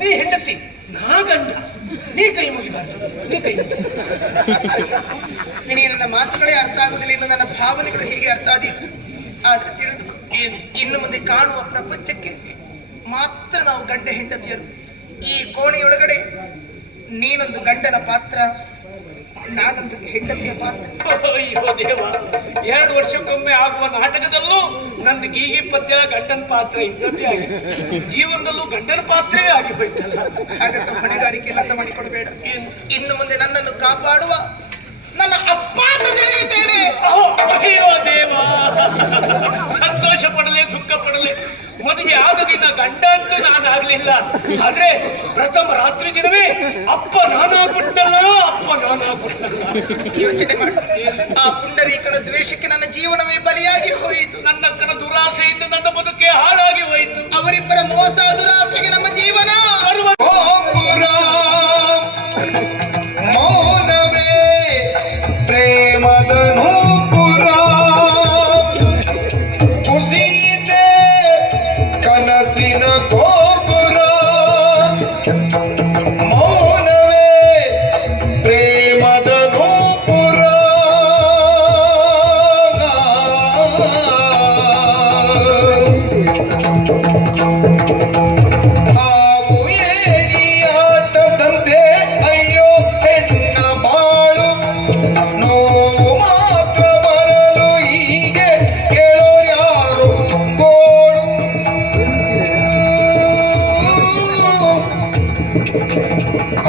ನೀ ಹೆಂಡತಿ ನಾ ಗಂಡ, ನೀ ಕೈ ಮುಗಿಬಾರ್ದು, ನೀ ಕೈ ಮುಗಿ. ನಿನಗೆ ನನ್ನ ಮಾತುಗಳೇ ಅರ್ಥ ಆಗುದಿಲ್ಲ, ಇನ್ನು ನನ್ನ ಭಾವನೆಗಳು ಹೇಗೆ ಅರ್ಥ ಆದೀತು. ಆದ್ರೆ ತಿಳಿದು ಇನ್ನು ಮುಂದೆ ಕಾಣುವ ಪ್ರಪಂಚಕ್ಕೆ ಮಾತ್ರ ನಾವು ಗಂಡ ಹೆಂಡತಿಯರು. ಈ ಕೋಣೆಯೊಳಗಡೆ ನೀನೊಂದು ಗಂಡನ ಪಾತ್ರ, ನಾನೊಂದು ಹೆಂಡತಿಯ ಪಾತ್ರ. ಅಯ್ಯೋ ದೇವ, 2 ವರ್ಷಕ್ಕೊಮ್ಮೆ ಆಗುವ ನಾಟಕದಲ್ಲೂ ನಂದು ಗೀಗಿ ಪದ್ಯ ಗಂಡನ ಪಾತ್ರ ಇದ್ದದ್ದೇ ಆಗಿದೆ. ಜೀವನದಲ್ಲೂ ಗಂಡನ ಪಾತ್ರವೇ ಆಗಿ ಹೋಯ್ತಲ್ಲ. ಹಾಗಂತ ಹೊಣೆಗಾರಿಕೆ ಎಲ್ಲ ಮಾಡಿಕೊಡ್ಬೇಡ. ಇನ್ನು ಮುಂದೆ ನನ್ನನ್ನು ಕಾಪಾಡುವ ನನ್ನ ಅಪ್ಪ ಅಂತ ತಿಳಿಯುತ್ತೇನೆ. ಅಯ್ಯೋ ದೇವ, ಸಂತೋಷ ಪಡಲೆ ದುಃಖ ಪಡಲೆ ಮದುವೆ ಆದ ದಿನ ಗಂಡ ಅಂತ ನಾನಾಗ್ಲಿಲ್ಲ, ಆದ್ರೆ ಪ್ರಥಮ ರಾತ್ರಿ ದಿನವೇ ಅಪ್ಪ ನಾನಾಗ್ಬಿಟ್ಟಲ್ಲ, ಅಪ್ಪ ನಾನಾಗ್ಬಿಟ್ಟಲ್ಲ. ಯೋಚನೆ ಮಾಡು, ಆ ಪುಂಡರೀಕನ ದ್ವೇಷಕ್ಕೆ ನನ್ನ ಜೀವನವೇ ಬಲಿಯಾಗಿ ಹೋಯಿತು. ನನ್ನಕ್ಕನ ದುರಾಸೆಯಿಂದ ನನ್ನ ಬದುಕೆ ಹಾಳಾಗಿ ಹೋಯಿತು. ಅವರಿಬ್ಬರ ಮೋಸ ದುರಾಸೆಗೆ ನಮ್ಮ ಜೀವನ ಮೌನವೇ ಪ್ರೇಮದ ನೂಪುರ ಕುಸಿಯಿತೆ ಕನಸಿನ ಗೋಪುರ. ಮೌನವೇ ಪ್ರೇಮದ ನೂಪುರ. ಆವು ಏನಿಯಾಟದಂತೆ ಅಯ್ಯೋ ಹೆಣ್ಣ ಬಾಳು, ನೋವು ಮಾತ್ರ ಬರಲು ಹೀಗೆ ಕೇಳೋರ್ಯಾರು ಗೋಳು.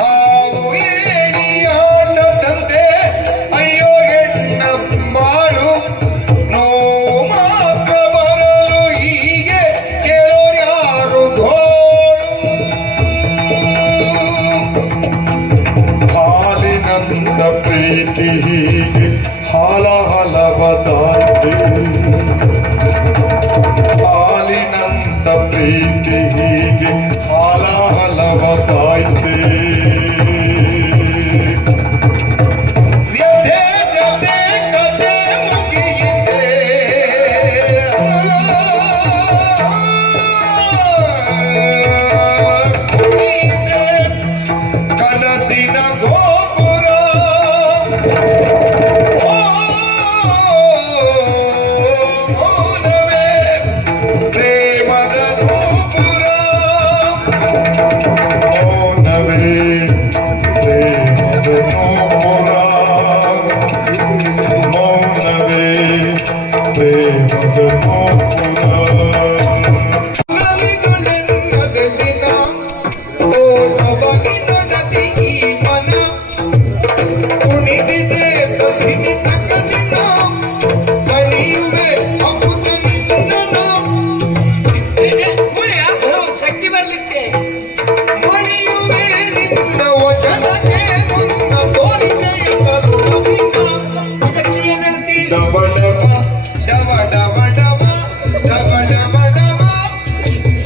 ಆವು ಏನಿಯಾಟದಂತೆ ಅಯ್ಯೋ ಹೆಣ್ಣ ಬಾಳು, ನೋವು ಮಾತ್ರ ಬರಲು ಹೀಗೆ ಕೇಳೋರ್ಯಾರು ಗೋಳು. ಹಾಲಿನಂದ ಪ್ರೀತಿ ಹೀಗೆ ಹಾಲ ಹಲವದಾಯ್ತೆ. ಹಾಲಿನಂದ ಪ್ರೀತಿ ಹೀಗೆ ಹಾಲ ಹಲವದಾಯ್ತೆ. ವ್ಯಥೆ ಜತೆ ಕತೆ ಮುಗಿಯಿತೆ. ಕುಣಿಯಿತೆ ಕನಸಿನ ಗೋಪುರ. ಮೌನವೇ ಪ್ರೇಮದ ನೂಪುರ. ಮೌನವೇ ಪ್ರೇಮದ ನೂಪುರ. ಮೌನವೇ ಪ್ರೇಮದ ನೂಪುರ. ನಲಿನುಳೆನ್ನದ ದಿನ ಓ ಸೊಬಗಿನೊಡತಿ ಈ ಮನ. ಕುಣಿದಿದೆ ಪ್ರತಿನಿತ ಕದಿನ ಕಣಿಯುವೆ ಅಮೃತ ನಿನ್ನನ. ಶಕ್ತಿ ಬರ್ಲಿಕ್ಕೆ ಮಣಿಯುವೆ ನಿನ್ನ ವಚನಕ್ಕೆ ಮುನ್ನ ಸೋಲಿದೆಯ ಕರುಣದಿನ. ಶಕ್ತಿ ಏನಂತಿ? ಡವ ಡವ ಡವ ಡವ ಡವ ಡವ ಡವ ಡವ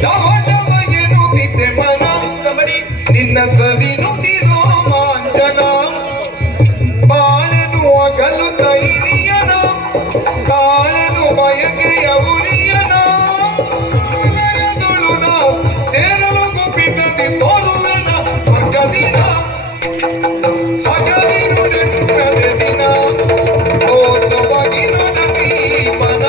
ಡವ ಡವ ಎನ್ನುತ್ತಿದೆ ಮನ. ಕಬಡ್ಡಿ ನಿನ್ನ ಕವಿ ನುಡಿ ರೋಮಾಂಚನ. ಬಾಳನು ಅಗಲು ತೈನಿಯನ, ಕಾಳನು ಬಯಕೆಯ ಉರಿಯನ. ಲಯದೊಳು ನಾ ಸೇರಲು ಗುಪ್ಪಿತದಿ ತೋರುವೆನ ಸ್ವರ್ಗದಿನ. ಹಗಲಿರುಳೆನ್ನದೆ ದಿನ ಓ ಸೊಬಗಿನೊಡತಿ ಮನ.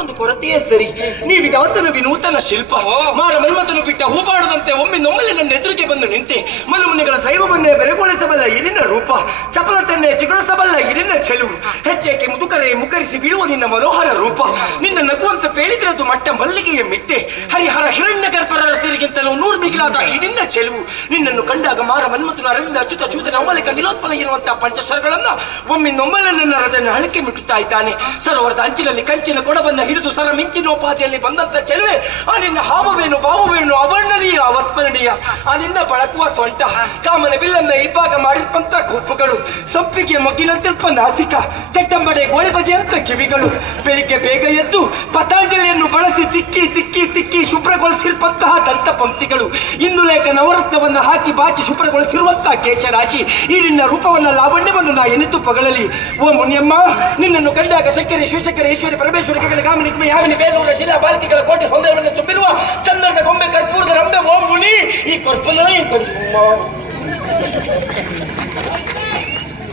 ಒಂದು ಕೊರತೆಯೇ ಸರಿ. ನೀವಿದಾತನ ವಿನೂತನ ಶಿಲ್ಪ, ಮಾರ ಮನ್ಮಥನು ಬಿಟ್ಟ ಹೂಬಾಡದಂತೆ ಒಮ್ಮೆಲೆ ನನ್ನ ಎದುರಿಗೆ ಬಂದು ನಿಂತೆ. ಮನಮುನಿಗಳ ಶೈವವನ್ನೇ ಬೆರಗೊಳಿಸಬಲ್ಲ ಇರಿನ ರೂಪ, ಚಪಲತನ್ನೇ ಚಿಗುರಿಸಬಲ್ಲ ಇರಿನ ಚೆಲುವು, ಹೆಚ್ಚೇಕೆ ಮುದುಕರೇ ಮುಖರಿಸಿ ಬೀಳುವ ನಿನ್ನ ಮನೋಹರ ರೂಪ. ನಿನ್ನ ನಗುವಂತ ಪೇಳಿದಿರದು ಮಟ್ಟ ಮಲ್ಲಿಗೆಯ ಮಿತ್ತೆ, ಹರಿಹರ ಹಿರಣ್ಯ ಗರ್ಭರ ರಸರಿಗಿಂತಲೂ 100 ಮಿಗಿಲಾದ ಈ ನಿನ್ನ ಚೆಲುವು. ನಿನ್ನನ್ನು ಕಂಡಾಗ ಮಾರ ಮನ್ಮಥನು ಅರವಿಂದ ಅಚ್ಯುತ ಚೂತನ ಅವಲಿಕ ನಿಲೋತ್ಪಲ ಎನ್ನುವಂತಹ ಪಂಚಸ್ವರಗಳನ್ನ ಒಮ್ಮಿನೊಮ್ಮೆಲೆ ನನ್ನ ಹೃದಯ ಹಳಕೆ ಮುಟ್ಟುತ್ತಾ ಇದ್ದಾನೆ. ಸರೋವರದ ಅಂಚಿನಲ್ಲಿ ಕಂಚಿನ ಕೊಡವನ್ನ ಹಿಡಿದು ಸರ ಮಿಂಚಿನೋಪಾದಿಯಲ್ಲಿ ಬಂದಂತ ಚೆಲುವೆ, ಆ ನಿನ್ನ ಹಾವವೇನು ಭಾವವೇನು ಅವರ್ಣನೀಯ ಅವಸ್ಮರಣೀಯ. ಆ ನಿನ್ನ ಬಳಕುವ ಸೊಂಟ, ಕಾಮನ ಬಿಲ್ಲನ್ನ ಇಬ್ಬಾಗ ಮಾಡಿರ್ಪಂತ ಗುಪ್ಪುಗಳು, ಸಂಪಿಗೆ ಮಗ್ಗಿನಂತಿಲ್ಪ ನಾಸಿಕ, ಚಟ್ಟಂಬಡೆ ಗೋಳಿ ಪಜೆ ಅಂತ ಕಿವಿಗಳು. ಬೆಳಿಗ್ಗೆ ಬೇಗ ಎದ್ದು ಪತಾಂಜಲಿಯನ್ನು ಬಳಸಿ ತಿಕ್ಕಿ ತಿಕ್ಕಿ ತಿಕ್ಕಿ ಶುಭ್ರಗೊಳಿಸಿರುವಂತಹ ದಂತ ಪಂಕ್ತಿಗಳು. ಇಂದುಲೇಖ ನವರತ್ನವನ್ನು ಹಾಕಿ ಬಾಚಿ ಶುಭ್ರಗೊಳಿಸಿರುವಂತಹ ಕೇಶರಾಶಿ. ಈ ನಿನ್ನ ರೂಪವನ್ನ ಲಾವಣ್ಯವನ್ನು ನಾ ಎನಿತು ಪಗಳಲಿ. ಓ ಮುನಿಯಮ್ಮ, ನಿನ್ನನ್ನು ಕಂಡಾಗ ಶಂಕರಿ ಶಿವಶಂಕರ ಈಶ್ವರಿ ಪರಮೇಶ್ವರಿ ಕಗಲ ಗಾಮಿನಿ ಯಾಮಿನಿ ಬೇಲೂರ ಶಿಲಾ ಬಾಲಿಕೆಗಳ ಕೋಟೆ ಹೊಂದರವನ್ನು ತುಂಬಿರುವ ಚಂದ್ರದ ಗೊಂಬೆ ಕರ್ಪೂರದ ರಂಬೆ. ಓ ಮುನಿ, ಈ ಕೊರ್ಪಲ ಈ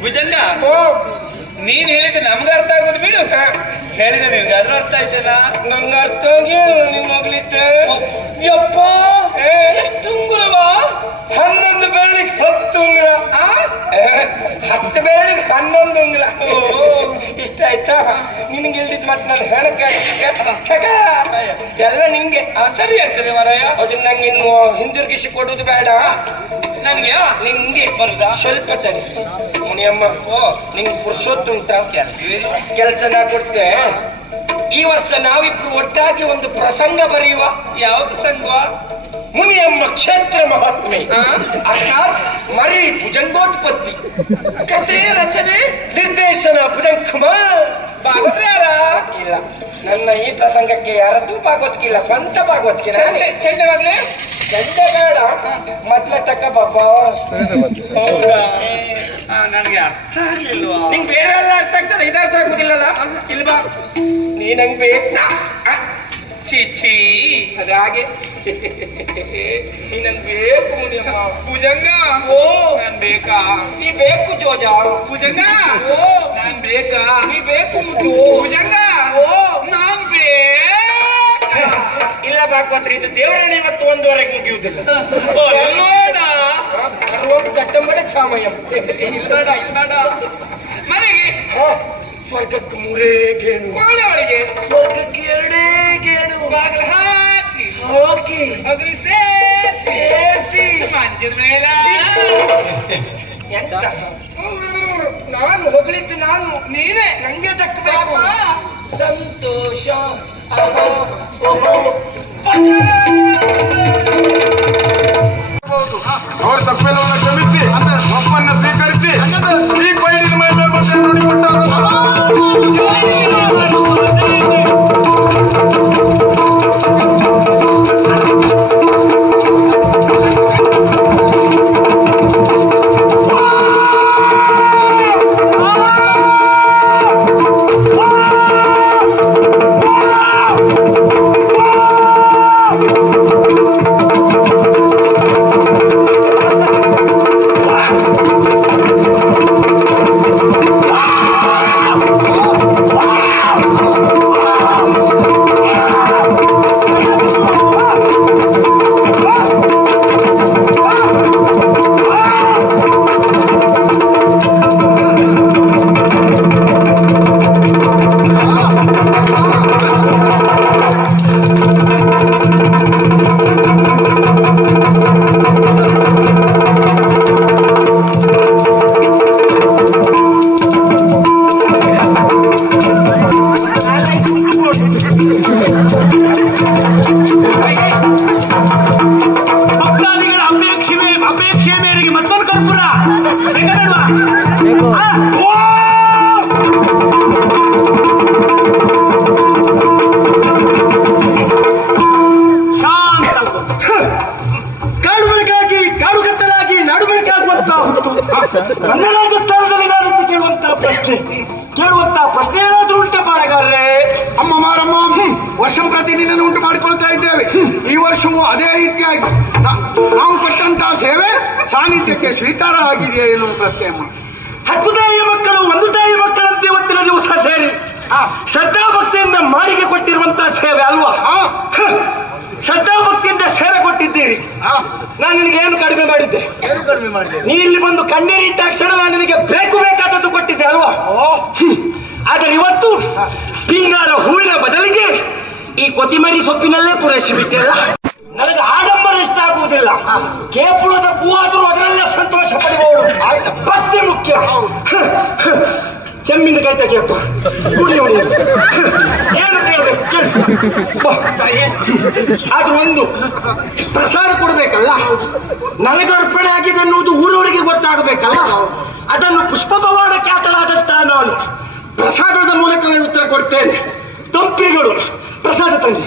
ಭುಜಂಗ, ನೀನ್ ಹೇಳಿದ್ರೆ ನಮ್ಗೆ ಅರ್ಥ ಆಗೋದು ಬಿಡು. ಹೇಳಿದೆ ನಿನ್ಗೆ ಅದ್ರ ಅರ್ಥ ಆಯ್ತಲ್ಲ. ನಂಗೆ ಅರ್ಥ ಆಗಿ ನಿಮ್ಮ ಮಗಳಿದ್ದೆ. ಯಪ್ಪ, ಎಷ್ಟು ಉಂಗುರವಾ? 11 ಬೆರಳಿಗೆ 10 ಉಂಗುರ. 10 ಬೆರಳಿಗೆ 11 ಉಂಗುರ. ಇಷ್ಟ ಆಯ್ತಾ? ನಿನಗೆ ಇಲ್ದಿದ್ ಮತ್ತೆ ನಾನು ಹೇಳಕ್ಕೆ ಎಲ್ಲ ನಿಂಗೆ ಸರಿ ಆಗ್ತದೆ ಮಾರಾಯ. ಅದನ್ನ ನಂಗೆ ಇನ್ನು ಹಿಂದಿರುಗಿಸಿ ಕೊಡುದು ಬೇಡ. ನನಗೆ ನಿಂಗೆ ಬರುದಾ? ಸ್ವಲ್ಪ ತಡಿ ಮುನಿಯಮ್ಮ. ನಿಂಗೆ ಪುರುಷೋತ್ತುಂಟ ಕೆಲಸ ನಾ ಕೊಡ್ತೆ. ಈ ವರ್ಷ ನಾವಿಬ್ರು ಒಟ್ಟಾಗಿ ಒಂದು ಪ್ರಸಂಗ ಬರೆಯುವ. ಯಾವ ಪ್ರಸಂಗವಾ? ಮುನಿಯಮ್ಮ ಕ್ಷೇತ್ರ ಮಹಾತ್ಮೆ, ಅರ್ಥಾತ್ ಮರಿ ಭುಜಂಗೋತ್ಪತ್ತಿ. ಕಥೆ ರಚನೆ ನಿರ್ದೇಶನ ಭುಜಂಗ್ ಕುಮಾರ್. ಭಾಗವತ್ರ ಯಾರ? ಇಲ್ಲ, ನನ್ನ ಈ ಪ್ರಸಂಗಕ್ಕೆ ಯಾರದ್ದು ಭಾಗವತ್ಕಿಲ್ಲ, ಸ್ವಂತ ಭಾಗವತ್ಗೆ. ಚೆಂಡೆ ಮಗ್ಲೆ ಚೆಂಡೆ ಬೇಡ, ಮೊದ್ಲ ತಕ್ಕ ಬಾಬಾ. ನನಗೆ ಅರ್ಥ ಆಗ್ಲಿಲ್ವಾ? ನಿಂಗೆ ಬೇರೆ ಎಲ್ಲ ಅರ್ಥ ಆಗ್ತದೆ, ಇದು ಅರ್ಥ ಆಗುದಿಲ್ಲಲ್ಲ. ಇಲ್ವಾ, ನೀ ನಂಗೆ ಬೇಕು. ಚೀಚಿ, ಅದಾಗೆ ನೀ ನಂಗೆ ಬೇಕು ಮುನಿಯಮ್ಮ. ಭುಜಂಗ, ಓ ನಾನ್ ಬೇಕಾ? ನೀ ಬೇಕು ಜೋಜ. ಭುಜಂಗ, ಓ ನಾನ್ ಬೇಕಾ? ನೀ ಬೇಕು ಮುದ್ದು. ಭುಜಂಗ, ಓ ನಾನ್ ಬೇಕಾ? ಇಲ್ಲ ಭಾಗವತ್ರಿ, ಇದು ದೇವರನ್ನ ಇವತ್ತು 1:15 ಮುಗಿಯುವುದಿಲ್ಲ. ನೋಡ ಚಟ್ಟಂಬಡ ಚಾಮಯ್ಯಂ. ಇಲ್ಬೇಡ ಇಲ್ಬೇಡ. ಮನೆಗೆ ಸ್ವರ್ಗಕ್ಕೆ 3 ಗೇಣು, ಕೋಣೆ ಒಳಗೆ ಸ್ವರ್ಗಕ್ಕೆ 2 ಗೇಣು. ಬಾಗಿಲು ಹಾಕಿ ಹೋಗಿ ಅಗ್ನಿ ಸೇರಿಸಿ ಮಂಚದ ಮೇಲೆ ಎಂತ ನಾನು ಹೊಗಳಿದ್ದು ನಾನು, ನೀನೇ ನಂಗೆ ದಕ್ಕಬೇಕು. ಸಂತೋಷ ಅವ್ರ ತಪ್ಪೆಲ್ಲವನ್ನ ಕ್ಷಮಿಸಿ ಒಪ್ಪನ್ನ ಸ್ವೀಕರಿಸಿ ಈ ಕೊಯ್ಲಿನ ಮೇಲೆ ಬಂದು ನನ್ನ ರಾಜಸ್ಥಾನದಲ್ಲಿ ನಾನಂತ ಕೇಳುವಂತಹ ಪ್ರಶ್ನೆ ಏನಾದ್ರೂ ಉಂಟ ಪಾಳಗಾರ್ರೆ? ಅಮ್ಮ ಮಾರಮ್ಮ, ವರ್ಷ ಪ್ರತಿ ನಿನ್ನನ್ನು ಉಂಟು ಮಾಡಿಕೊಳ್ತಾ ಇದ್ದೇವೆ. ಈ ವರ್ಷವೂ ಅದೇ ರೀತಿಯಾಗಿ ನಾವು ಕೊಟ್ಟಂತಹ ಸೇವೆ ಸಾನ್ನಿಧ್ಯಕ್ಕೆ ಸ್ವೀಕಾರ ಆಗಿದೆಯಾ ಎನ್ನುವ ಪ್ರಶ್ನೆ ಅಮ್ಮ. 10 ತಾಯಿಯ ಮಕ್ಕಳು 1 ತಾಯಿಯ ಮಕ್ಕಳಂತೆ ಇವತ್ತಿನ ದಿವಸ ಸೇರಿ ಶ್ರದ್ಧಾಭಕ್ತಿಯಿಂದ ಮಾರಿಗೆ ಕೊಟ್ಟಿರುವಂತಹ ಸೇವೆ ಅಲ್ವಾ? ಶ್ರದ್ಧಾಭಕ್ತಿಯಿಂದ ಸೇವೆ ಕೊಟ್ಟಿದ್ದೀರಿ. ನಾನು ನಿನಗೆ ಏನು ಕಡಿಮೆ ಮಾಡಿದ್ದೆ? ಏನು ಕಡಿಮೆ ಮಾಡಿದೆ? ನೀ ಇಲ್ಲಿ ಬಂದು ಕಣ್ಣೀರಿಟ್ಟ ತಕ್ಷಣ ನಾನು ನಿನಗೆ ಬೇಕು ಬೇಕಾದದ್ದು ಕೊಟ್ಟಿದ್ದೆ ಅಲ್ವಾ? ಆದರೆ ಇವತ್ತು ಪಿಂಗಾರ ಹೂವಿನ ಬದಲಿಗೆ ಈ ಕೊತ್ತಿಮರಿ ಸೊಪ್ಪಿನಲ್ಲೇ ಪೂರೈಸಿಬಿಟ್ಟೆಲ್ಲ. ನನಗೆ ಆಡಂಬರ ಇಷ್ಟ ಆಗುವುದಿಲ್ಲ. ಕೇಪುಳದ ಹೂವಾದರೂ ಅದರಲ್ಲೇ ಸಂತೋಷ ಪಡೆಯುವವಳು. ಭಕ್ತಿ ಮುಖ್ಯ. ಚೆಮ್ಮಿಂದ ಕೈ ತೆಗಿಯಪ್ಪ, ಕುಡಿ ಏನು ಕೇಳಬೇಕು ಆದ್ರೂ ಒಂದು ಪ್ರಸಾದ ಕೊಡ್ಬೇಕಲ್ಲ, ನನಗೆ ಅರ್ಪಣೆ ಆಗಿದೆ ಅನ್ನುವುದು ಊರವರಿಗೆ ಗೊತ್ತಾಗಬೇಕಲ್ಲ. ಅದನ್ನು ಪುಷ್ಪ ಪವಾಡ ಖ್ಯಾತರಾದಂತ ನಾನು ಪ್ರಸಾದದ ಮೂಲಕ ಉತ್ತರ ಕೊಡ್ತೇನೆ. ತಂತ್ರಿಗಳು ಪ್ರಸಾದ ತಂದೆ.